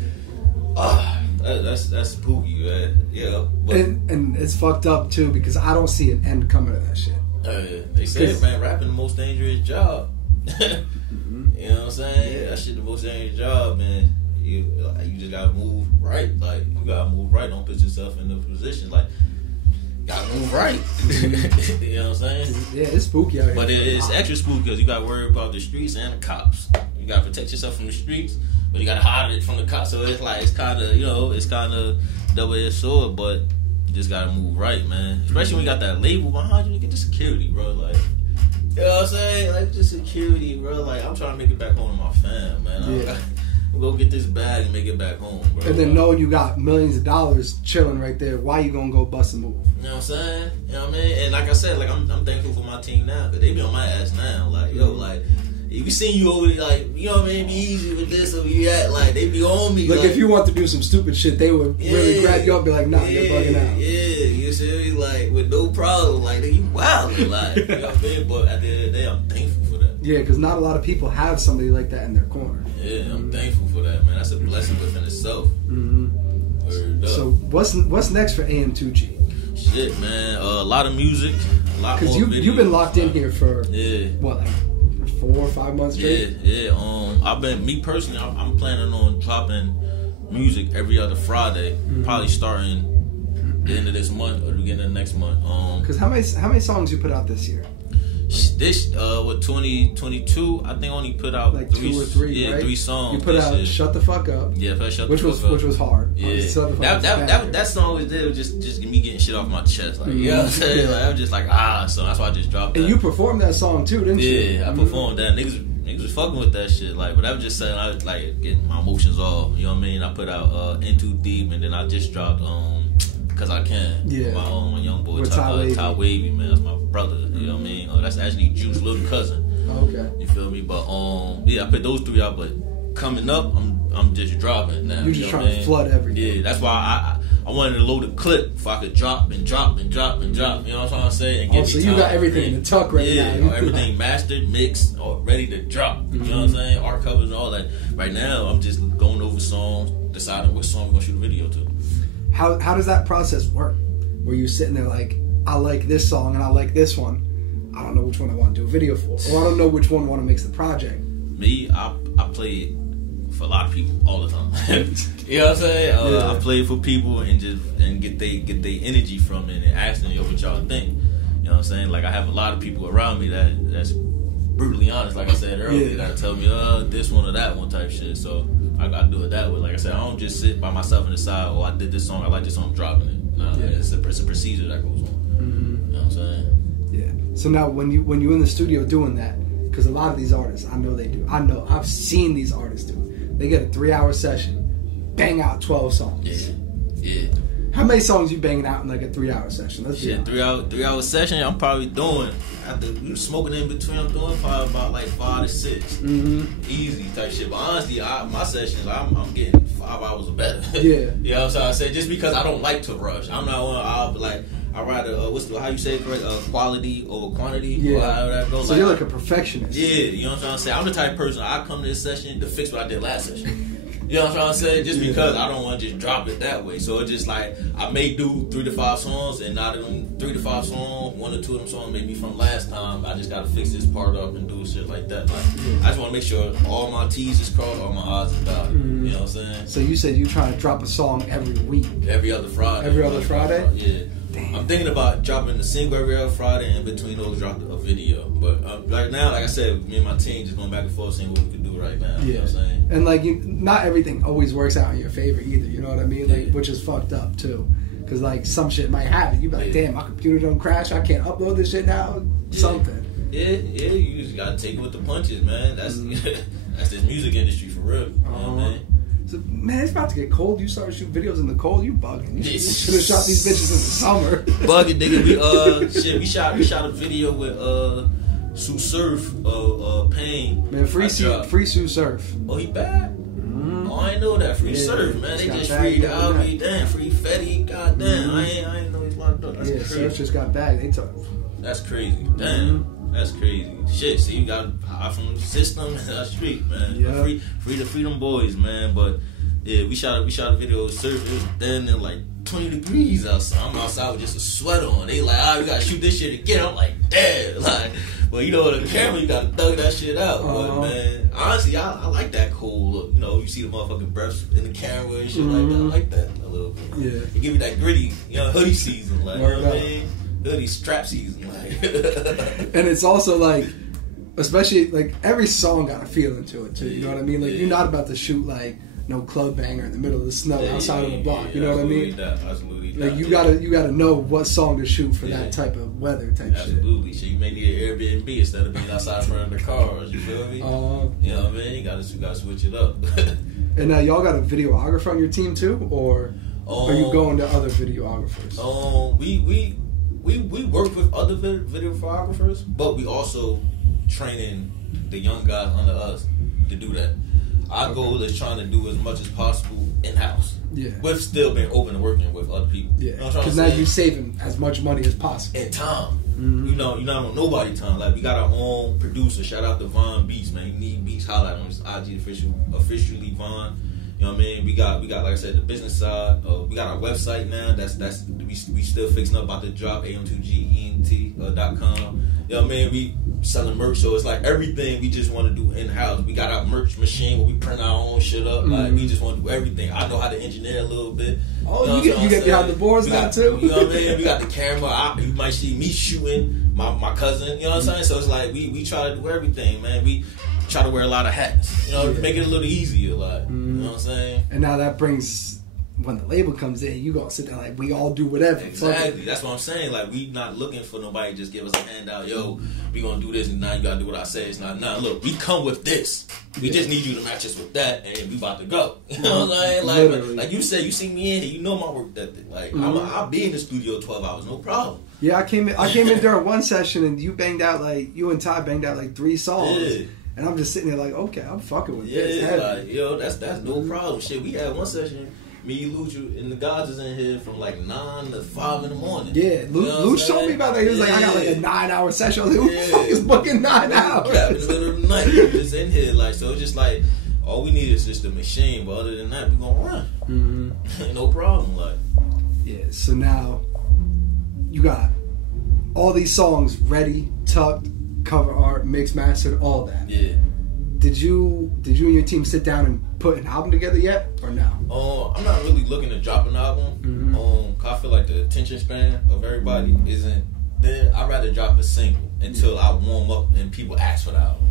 that's spooky, man. Yeah, but, and it's fucked up too because I don't see an end coming to that shit. They said, man, rapping the most dangerous job. You know what I'm saying? Yeah, that shit the most dangerous job, man. You just gotta move right. Like, you gotta move right. Don't put yourself in the position. Like, gotta move right. You know what I'm saying? Yeah, it's spooky out here. But it's extra spooky because you gotta worry about the streets and the cops. You gotta protect yourself from the streets, but you gotta hide it from the cops. So it's like, it's kind of double-edged sword, but you just gotta move right, man. Especially when you got that label behind you, get the security, bro. Like, you know what I'm saying? Like, just security, bro. Like, I'm trying to make it back home to my fam, man. I'm gonna get this bag and make it back home, bro. And then knowing you got millions of dollars chilling right there, why you gonna go bust a move? You know what I'm saying? You know what I mean? And like I said, like I'm thankful for my team now, because they be on my ass now. Like, yo, like, if we seen you over there, like, you know what I mean, be easy with this or you at, like, they be on me. Like if you want to do some stupid shit, they would really grab you up and be like, nah, you're bugging out. Yeah, you see me? Like, with no problem. Like, you wildin', like, you know what I mean? But at the end of the day, I'm thankful for that. Yeah, because not a lot of people have somebody like that in their corner. Yeah, I'm thankful for that, man. That's a blessing within itself. Word up. So what's next for AM2G? Shit, man. A lot of music. A lot more videos. Because you've been locked in here for what, like 4 or 5 months straight? Yeah. I've been, me personally, I'm planning on dropping music every other Friday, probably starting the end of this month or the beginning of next month. Because how many songs you put out this year? This 2022, I think only put out like 2 or 3. Yeah, right? 3 songs. You put out year. Shut the Fuck Up. Yeah, Shut the Fuck Up. Which was hard. Yeah, that song was there, just me getting shit off my chest. Like, you know what I'm saying? Like, I was just like, so that's why I just dropped that. And you performed that song too, didn't you? Yeah, I performed that. Niggas was fucking with that shit. Like, but I was just saying, I was like getting my emotions off. You know what I mean? I put out In Too Deep, and then I just dropped Cause I Can. Yeah. My own young boy, Ty Wavy, man. That's my brother. You know what I mean? That's actually Juice's little cousin. Okay. You feel me? But I put those 3 out. But coming up, I'm just dropping now. You're just trying to flood everything. Yeah, that's why I I wanted to load a clip if I could drop and drop and drop and drop. You know what I'm trying to say? And so you got everything in the tuck right now. Everything mastered, mixed, or ready to drop. You know what I'm saying? Art covers and all that. Right now, I'm just going over songs, deciding which song we're gonna shoot a video to. How does that process work? Where you're sitting there like, I like this song and I like this one. I don't know which one I want to do a video for, or I don't know which one I want to mix the project. Me, I play it for a lot of people all the time. You know what I'm saying? I play it for people and get they energy from it and ask them, yo, what y'all think? You know what I'm saying? Like I have a lot of people around me that's brutally honest, like I said earlier, that tell me, this one or that one type shit. So I gotta do it that way. Like I said, I don't just sit by myself and decide, oh, I did this song, I like this song, I'm dropping it. No, it's a procedure that goes on. You know what I'm saying? Yeah. So now when you're in the studio doing that, because a lot of these artists, I know they do. I've seen these artists do it. They get a 3-hour session, bang out 12 songs. Yeah. How many songs you banging out in like a 3-hour session? Let's be honest. 3-hour session. I'm probably doing after we smoking in between. I'm doing probably about like 5 to 6, easy type shit. But honestly, my sessions, I'm getting 5 hours or better. Yeah. You know what I'm saying? I say just because I don't like to rush. I'm not one. I'll be like. I rather how you say it correct? Quality over quantity. Yeah. Or how that goes. So you're like a perfectionist. Yeah, you know what I'm trying to say. I'm the type of person I come to this session to fix what I did last session. You know what I'm trying to say? Just because I don't want to just drop it that way. So it's just like I may do 3 to 5 songs, and not in 3 to 5 songs, 1 or 2 of them songs may be from last time. I just got to fix this part up and do shit like that. Like I just want to make sure all my T's is crossed, all my I's is dotted. You know what I'm saying? So you said you trying to drop a song every week? Every other Friday. Every other Friday? Yeah. Damn. I'm thinking about dropping a single every other Friday, and in between those, drop a video. But right now, like I said, me and my team just going back and forth, seeing what we can do right now. You know what I'm saying? And like, not everything always works out in your favor either. You know what I mean? Like, which is fucked up too. Because like some shit might happen. You be like, damn, my computer don't crash. I can't upload this shit now. Something. Yeah. You just gotta take it with the punches, man. That's that's this music industry for real. You know what I mean? So, man, it's about to get cold. You started shooting videos in the cold. You bugging. You should have shot these bitches in the summer. Bugging, nigga. We shot a video with Sue Surf, Pain. Man, free Sue Surf. Oh, he bad? Oh, I ain't know that. Free Surf, man. They just freed Albie. Damn, free Fetty. Goddamn. I ain't know he's locked up. That's crazy. Surf just got back. They took. That's crazy. Damn. That's crazy. Shit, see, you got high from the system and the street, man. Yeah. Free the freedom boys, man. But yeah, we shot a video of Surf. It was then in like 20 degrees outside. I'm outside with just a sweater on. They like, we gotta shoot this shit again. I'm like, damn. Like, well, you know, the camera, you gotta thug that shit out. But man, honestly, I like that cool look. You know, you see the motherfucking breaths in the camera and shit like that. I like that a little bit. Yeah. It give me that gritty, hoodie season, like, you know what I mean? Hoodie strap season, like. And it's also like, especially like every song got a feeling to it too. You know what I mean? Like you're not about to shoot like no club banger in the middle of the snow outside of the block. You know what I mean? Absolutely. Like you gotta know what song to shoot for that type of weather type shit. Absolutely. So you may need an Airbnb instead of being outside in front of the cars. You feel me? You know what I mean? You gotta switch it up. And now y'all got a videographer on your team too, or are you going to other videographers? We work with other videographers, but we also training the young guys under us to do that. Our goal is trying to do as much as possible in-house. Yeah. With still being open to working with other people. Yeah. Because now you're saving as much money as possible. And time. You know, you're not on nobody time. Like, we got our own producer. Shout out to Von Beats, man. You need Beats, holla at him. It's IG officially Von. You know what I mean? We got like I said, the business side. We got our website now. We still fixing up, about to drop am2gent.com. You know what I mean? We selling merch, so it's like everything we just want to do in house. We got our merch machine where we print our own shit up. Like we just want to do everything. I know how to engineer a little bit. Oh, you get behind the boards now too. You know what I mean? We got the camera. You might see me shooting my cousin. You know what I'm saying? So it's like we try to do everything, man. We try to wear a lot of hats, to make it a little easier, like, you know what I'm saying? And now that brings, when the label comes in, you gonna sit there like, we all do whatever. Exactly, that's what I'm saying. Like, we not looking for nobody to just give us a handout, yo, we gonna do this, and now you gotta do what I say. It's not, look, we come with this. We just need you to match us with that, and we about to go. You know what I'm saying? Like you said, you see me in here, you know my work ethic. Like, I'll be in the studio 12 hours, no problem. Yeah, I came in during one session, and you and Ty banged out like 3 songs. Yeah. And I'm just sitting there like, okay, I'm fucking with this. Yeah, like, that's no problem. Shit, we had one session. me, Lucha, and the guys is in here from like 9 to 5 in the morning. Yeah, Lucha told me about that. He was like, I got like a 9-hour session. I was like, who the fuck is booking 9 hours? In the middle of the night, we just in here. Like, so it's just like, all we need is just a machine. But other than that, we gonna run. Mm-hmm. No problem. Like, yeah. So now you got all these songs ready, tucked, cover art, mixed, mastered, all that. Yeah. Did you and your team sit down and put an album together yet, or no? I'm not really looking to drop an album. Mm-hmm. 'Cause I feel like the attention span of everybody isn't there. I'd rather drop a single until I warm up and people ask for the album.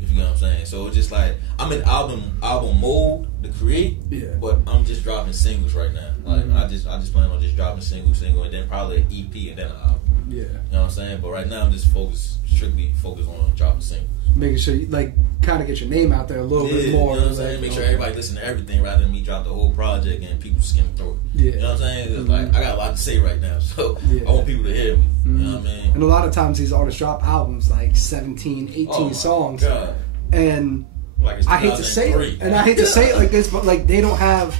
If you know what I'm saying. So it's just like I'm in album mode to create, but I'm just dropping singles right now. Like I just plan on just dropping single, and then probably an EP and then an album. Yeah, you know what I'm saying. But right now I'm just strictly focused on dropping singles. Making sure you like kind of get your name out there a little bit more. You know what I'm saying? Make sure everybody listen to everything rather than me drop the whole project and people skim through it. Yeah. You know what I'm saying? Like I got a lot to say right now, so I want people to hear me. You know what I mean? And a lot of times these artists drop albums like 17, 18 songs. God. And like I hate to say it, and I hate to say it like this, but like they don't have,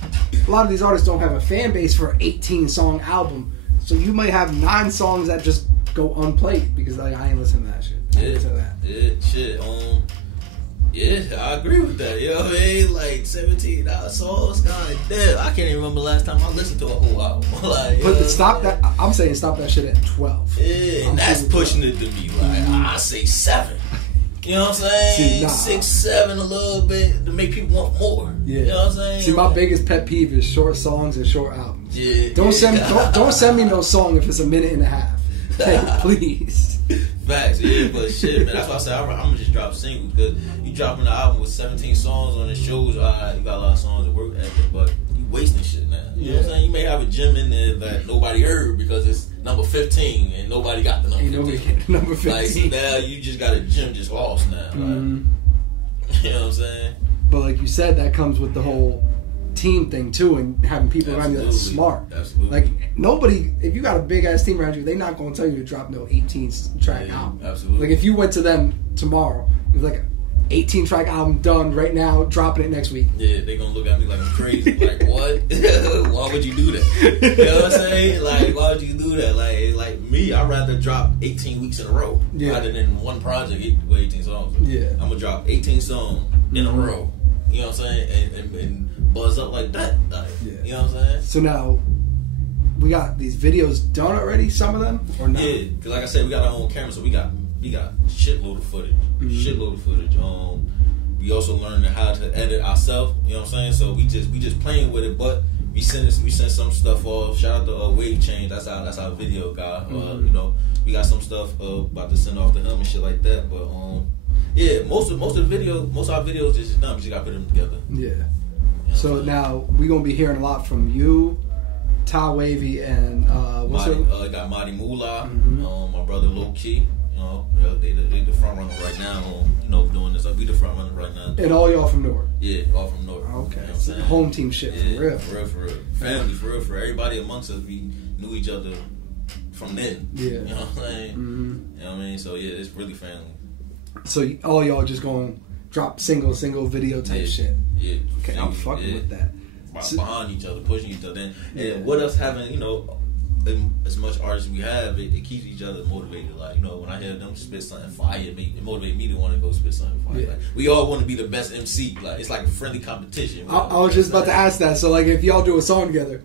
a lot of these artists don't have a fan base for an 18-song album. So you might have 9 songs that just go unplayed because like I ain't listening to that shit. I agree with that. You know what I mean? Like 17 songs, god damn. I can't even remember the last time I listened to a whole album. Like, but stop that. I'm saying stop that shit at 12. Yeah, and that's pushing it to me. Like I say 7. You know what I'm saying? 6, 7 a little bit to make people want more. Yeah. You know what I'm saying? See, my biggest pet peeve is short songs and short albums. Yeah. Don't send me no song if it's a minute and a half. Hey, please. Facts, yeah, but shit, man. That's why I said I'm gonna just drop singles because you dropping an album with 17 songs on the shows. Alright, you got a lot of songs to work at, but you wasting shit now. You know what I'm saying? You may have a gem in there that nobody heard because it's number 15 and nobody got the number 15. Number 15. Like, so now you just got a gem just lost now. Like, you know what I'm saying? But like you said, that comes with the whole team thing too, and having people around you that's smart. Absolutely. Like nobody, if you got a big ass team around you, they're not gonna tell you to drop no 18-track album. Absolutely. Like if you went to them tomorrow, it was like an 18-track album done right now, dropping it next week. Yeah, they gonna look at me like I'm crazy. Like what? Why would you do that? You know what I'm saying? Like why would you do that? Like me, I'd rather drop 18 weeks in a row rather than one project with 18 songs. Yeah, I'm gonna drop 18 songs in a row. You know what I'm saying? And buzz up like that. Like, you know what I'm saying? So now, we got these videos done already, some of them? Or not? Yeah, because like I said, we got our own camera, so we got shitload of footage. Shitload of footage. We also learned how to edit ourselves, you know what I'm saying? So we just playing with it, but we send some stuff off. Shout out to Wave Change, that's our video guy. You know, we got some stuff about to send off to him and shit like that. But yeah, most of our videos is just done. We just gotta put them together. Yeah. You know so now we're gonna be hearing a lot from you, Ty Wavy, and what's it? Got Marty Moolah, my brother Low Key. You know, they the front runner right now. You know, doing this. Like, we the front runner right now. And all y'all from Newark. Yeah, all from Newark. Okay, you know what I'm home team shit for real. For real. Family for real. For everybody amongst us, we knew each other from then. Yeah, you know what I'm saying. You know what I mean. So yeah, it's really family. So all y'all just going to drop single video type shit. Yeah. Okay, I'm fucking with that. Behind each other, pushing each other. And with us having, you know, as much artists we have, it keeps each other motivated. Like, you know, when I hear them spit something fire, it motivates me to want to go spit something fire. Yeah. Like, we all want to be the best MC. Like, it's like a friendly competition. I was just about to ask that. So, like, if y'all do a song together,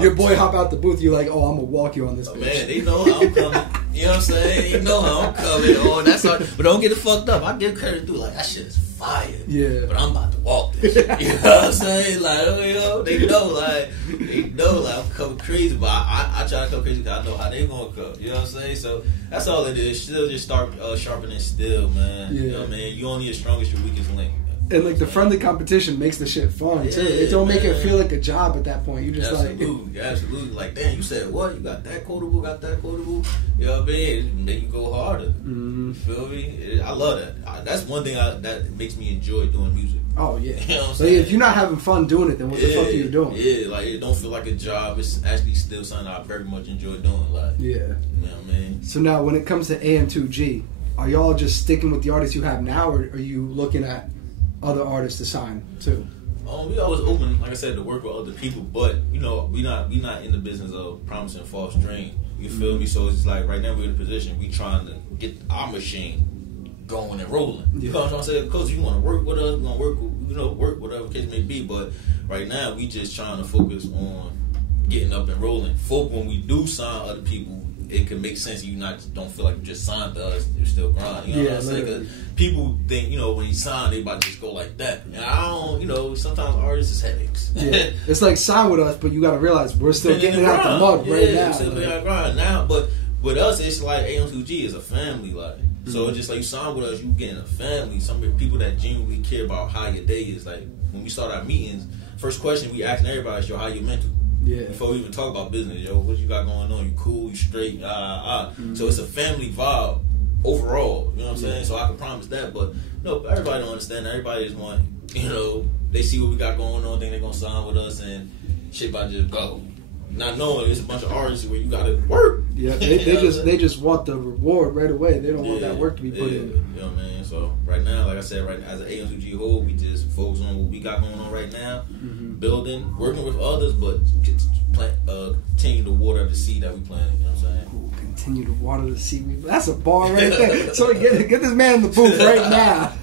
your boy hop out the booth, you're like, oh, I'm going to walk you on this bitch. Man, they know how I'm coming. You know what I'm saying? They know how I'm coming. Oh, that's all. But don't get it fucked up. I give credit to like, that shit is fire. Yeah. But I'm about to walk this shit. You know what I'm saying? Like, you know, they know, like, I'm coming crazy. But I try to come crazy because I know how they going to come. You know what I'm saying? So that's all it is. Still just start sharpening still, man. Yeah. You know what I mean? You only as strong as your weakest link. And like the friendly competition makes the shit fun too. It don't make it feel like a job at that point. You just absolutely. Like, damn, you said what? You got that quotable, You know what I mean? It make you go harder. You feel me? I love that. That's one thing that makes me enjoy doing music. Oh yeah. You know what I'm saying? Like, if you're not having fun doing it, then what the fuck are you doing? Yeah, like it don't feel like a job. It's actually still something I very much enjoy doing. Like, yeah. You know what I mean? So now, when it comes to AM2G, are y'all just sticking with the artists you have now, or are you looking at other artists to sign too? We always open, like I said, to work with other people, but we not in the business of promising false dream. You feel me? So it's like right now we're in a position we trying to get our machine going and rolling. You know what I'm saying? Because you want to work with us, we want to work whatever case may be. But right now we just trying to focus on getting up and rolling. When we do sign other people, it can make sense. You don't feel like you just signed to us. You're still grinding. You know what I'm saying? Because people think, when you sign, they about to just go like that. And I don't, sometimes artists is headaches. Yeah. It's like sign with us, but you got to realize we're still getting out the mud right now. Still getting out the grind now. But with us, it's like AM2G is a family. Like, so it's just like you sign with us, you getting a family. Some people that genuinely care about how your day is. Like when we start our meetings, first question we asking everybody is, how you mental? Yeah. Before we even talk about business, what you got going on? You cool? You straight? So it's a family vibe overall. You know what I'm saying? So I can promise that. But everybody don't understand. Everybody just want, they see what we got going on, think they're gonna sign with us, and shit about just go. Not knowing there's a bunch of artists where you gotta work. Yeah, they just want the reward right away. They don't want that work to be put in. You know what I mean? So right now, like I said, as an AM2G whole, we just focus on what we got going on right now, building, working with others, but continue to water the seed that we planted. You know what I'm saying? Ooh, continue to water the seed. That's a bar right there. So get this man in the booth right now.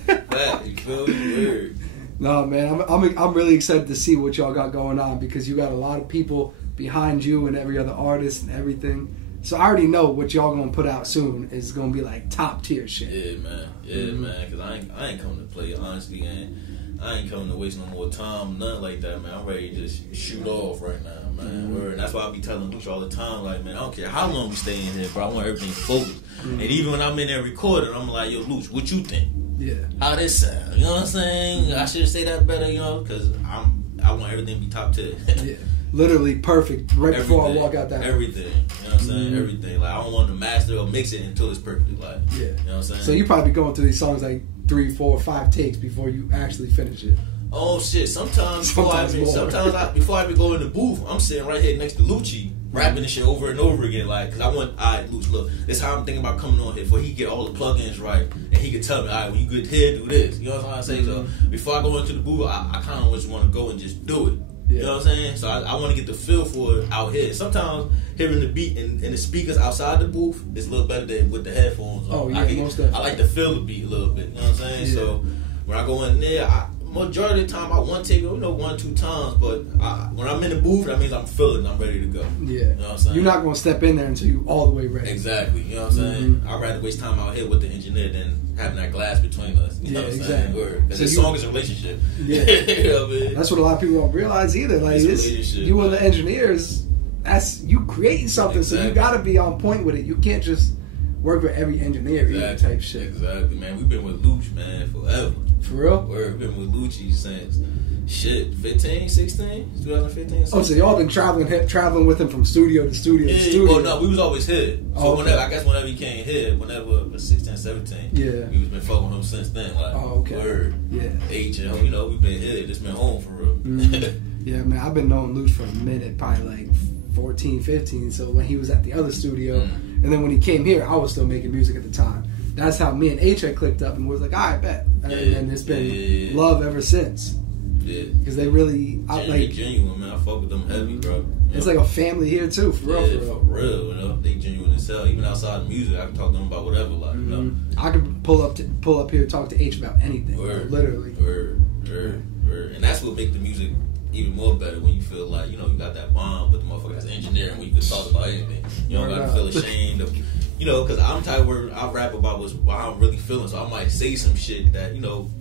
You feel me? Weird. No, man, I'm really excited to see what y'all got going on because you got a lot of people behind you and every other artist and everything. So I already know what y'all gonna put out soon is gonna be like top tier shit. Yeah, man. Yeah, man. Cause I ain't coming to play, honestly, and I ain't coming to waste no more time, nothing like that, man. I'm ready to just shoot off right now, man. And that's why I be telling Luch all the time, like, man, I don't care how long we stay in here, bro. I want everything focused. And even when I'm in there recording, I'm like, yo, Luch, what you think? Yeah. How this sound? You know what I'm saying? I should say that better, because I want everything to be top tier. Yeah. Literally perfect right before I walk out that everything. You know what I'm saying? Everything. Like I don't want to master or mix it until it's perfect. Like you know what I'm saying? So you probably going through these songs like 3, 4, 5 takes before you actually finish it. Oh shit! Sometimes before I even go in the booth, I'm sitting right here next to Lucci, rapping this shit over and over again. Like, cause I want, alright, Luch, look, this is how I'm thinking about coming on here. For he get all the plugins right, and he can tell me, alright, when you get here, do this. You know what I'm saying? So before I go into the booth, I kind of just want to go and just do it. You know what I'm saying? So I want to get the feel for it out here. Sometimes hearing the beat and the speakers outside the booth is a little better than with the headphones on. Oh, yeah, most definitely. I like to feel the beat a little bit. You know what I'm saying? Yeah. So when I go in there, majority of the time I want to take 1, 2 times, but when I'm in the booth, that means I'm feeling, I'm ready to go. Yeah. You know what I'm saying? You're not going to step in there until you're all the way ready. Exactly. You know what I'm saying? I'd rather waste time out here with the engineer than having that glass between us. You know what I'm saying? Because this song is a relationship. Yeah. You know what I mean? That's what a lot of people don't realize either. Like, you and the engineers, that's you creating something, so you got to be on point with it. You can't just work with every engineer type shit. Exactly, man. We've been with Luch, man, forever. For real? We've been with Lucci since 2015. Oh, so y'all been traveling with him from studio to studio to studio. Oh no, we was always here. So whenever he came here, whenever it was 16, 17, we was been fucking with him since then. Like, word, H, and we've been here, just been home for real. Yeah, man, I've been knowing Luch for a minute, probably like 14, 15. So when he was at the other studio, and then when he came here, I was still making music at the time. That's how me and H had clicked up and was like, all right, bet. And it's been love ever since. Yeah. Because they really... They genuine, man. I fuck with them heavy, bro. It's like a family here, too, for real. Yeah, for real. They genuine as hell. Even outside of music, I can talk to them about whatever, like, I can pull up here, talk to H about anything. Literally. Word. And that's what make the music even more better when you feel like, you got that bond with the motherfucker that's engineering when you can talk about anything. You don't got to feel ashamed of... because I'm the type where I rap about how I'm really feeling, so I might say some shit that,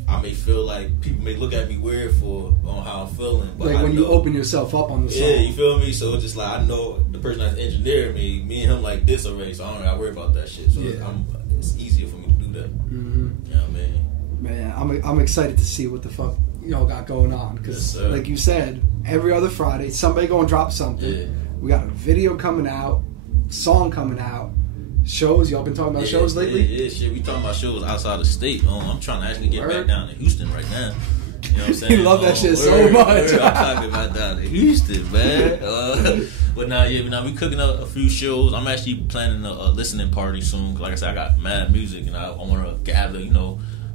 I may feel like people may look at me weird on how I'm feeling. But like when you open yourself up on the song. Yeah, you feel me? So it's just like, I know the person that's engineering me and him like this already, so I don't gotta worry about that shit. So it's easier for me to do that. You know what I mean? Man, I'm excited to see what the fuck y'all got going on. Because like you said, every other Friday, somebody gonna drop something. Yeah. We got a video coming out, song coming out. Shows, y'all been talking about shows lately? Yeah, shit. We talking about shows outside the state. I'm trying to actually get back down to Houston right now. You know what I'm saying? He love that shit so much. I'm talking about down to Houston, man. But now we cooking up a few shows. I'm actually planning a listening party soon. Like I said, I got mad music, and I want to gather,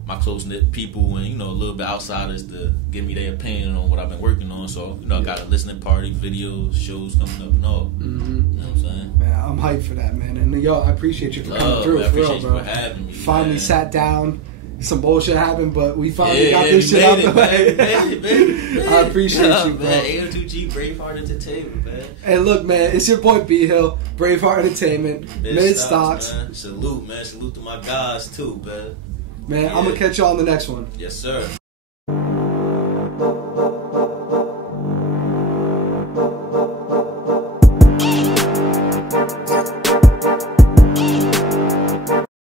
my close knit people and, you know, a little bit outsiders to give me their opinion on what I've been working on. So, you know, I got a listening party, videos, shows coming up and all. You know what I'm saying? Man, I'm hyped for that, man. And yo, I appreciate you for coming through. Man, I appreciate you for having me. Finally sat down. Some bullshit happened, but we finally got this shit out the way. I appreciate you, bro. Man, 802G BraveHeartEnt Entertainment, man. And look, man, it's your boy B Hill, BraveHeart Entertainment, Mid Stockz. Man. Salute, man. Salute to my guys too, man. Man, I'm gonna catch y'all on the next one. Yes, sir.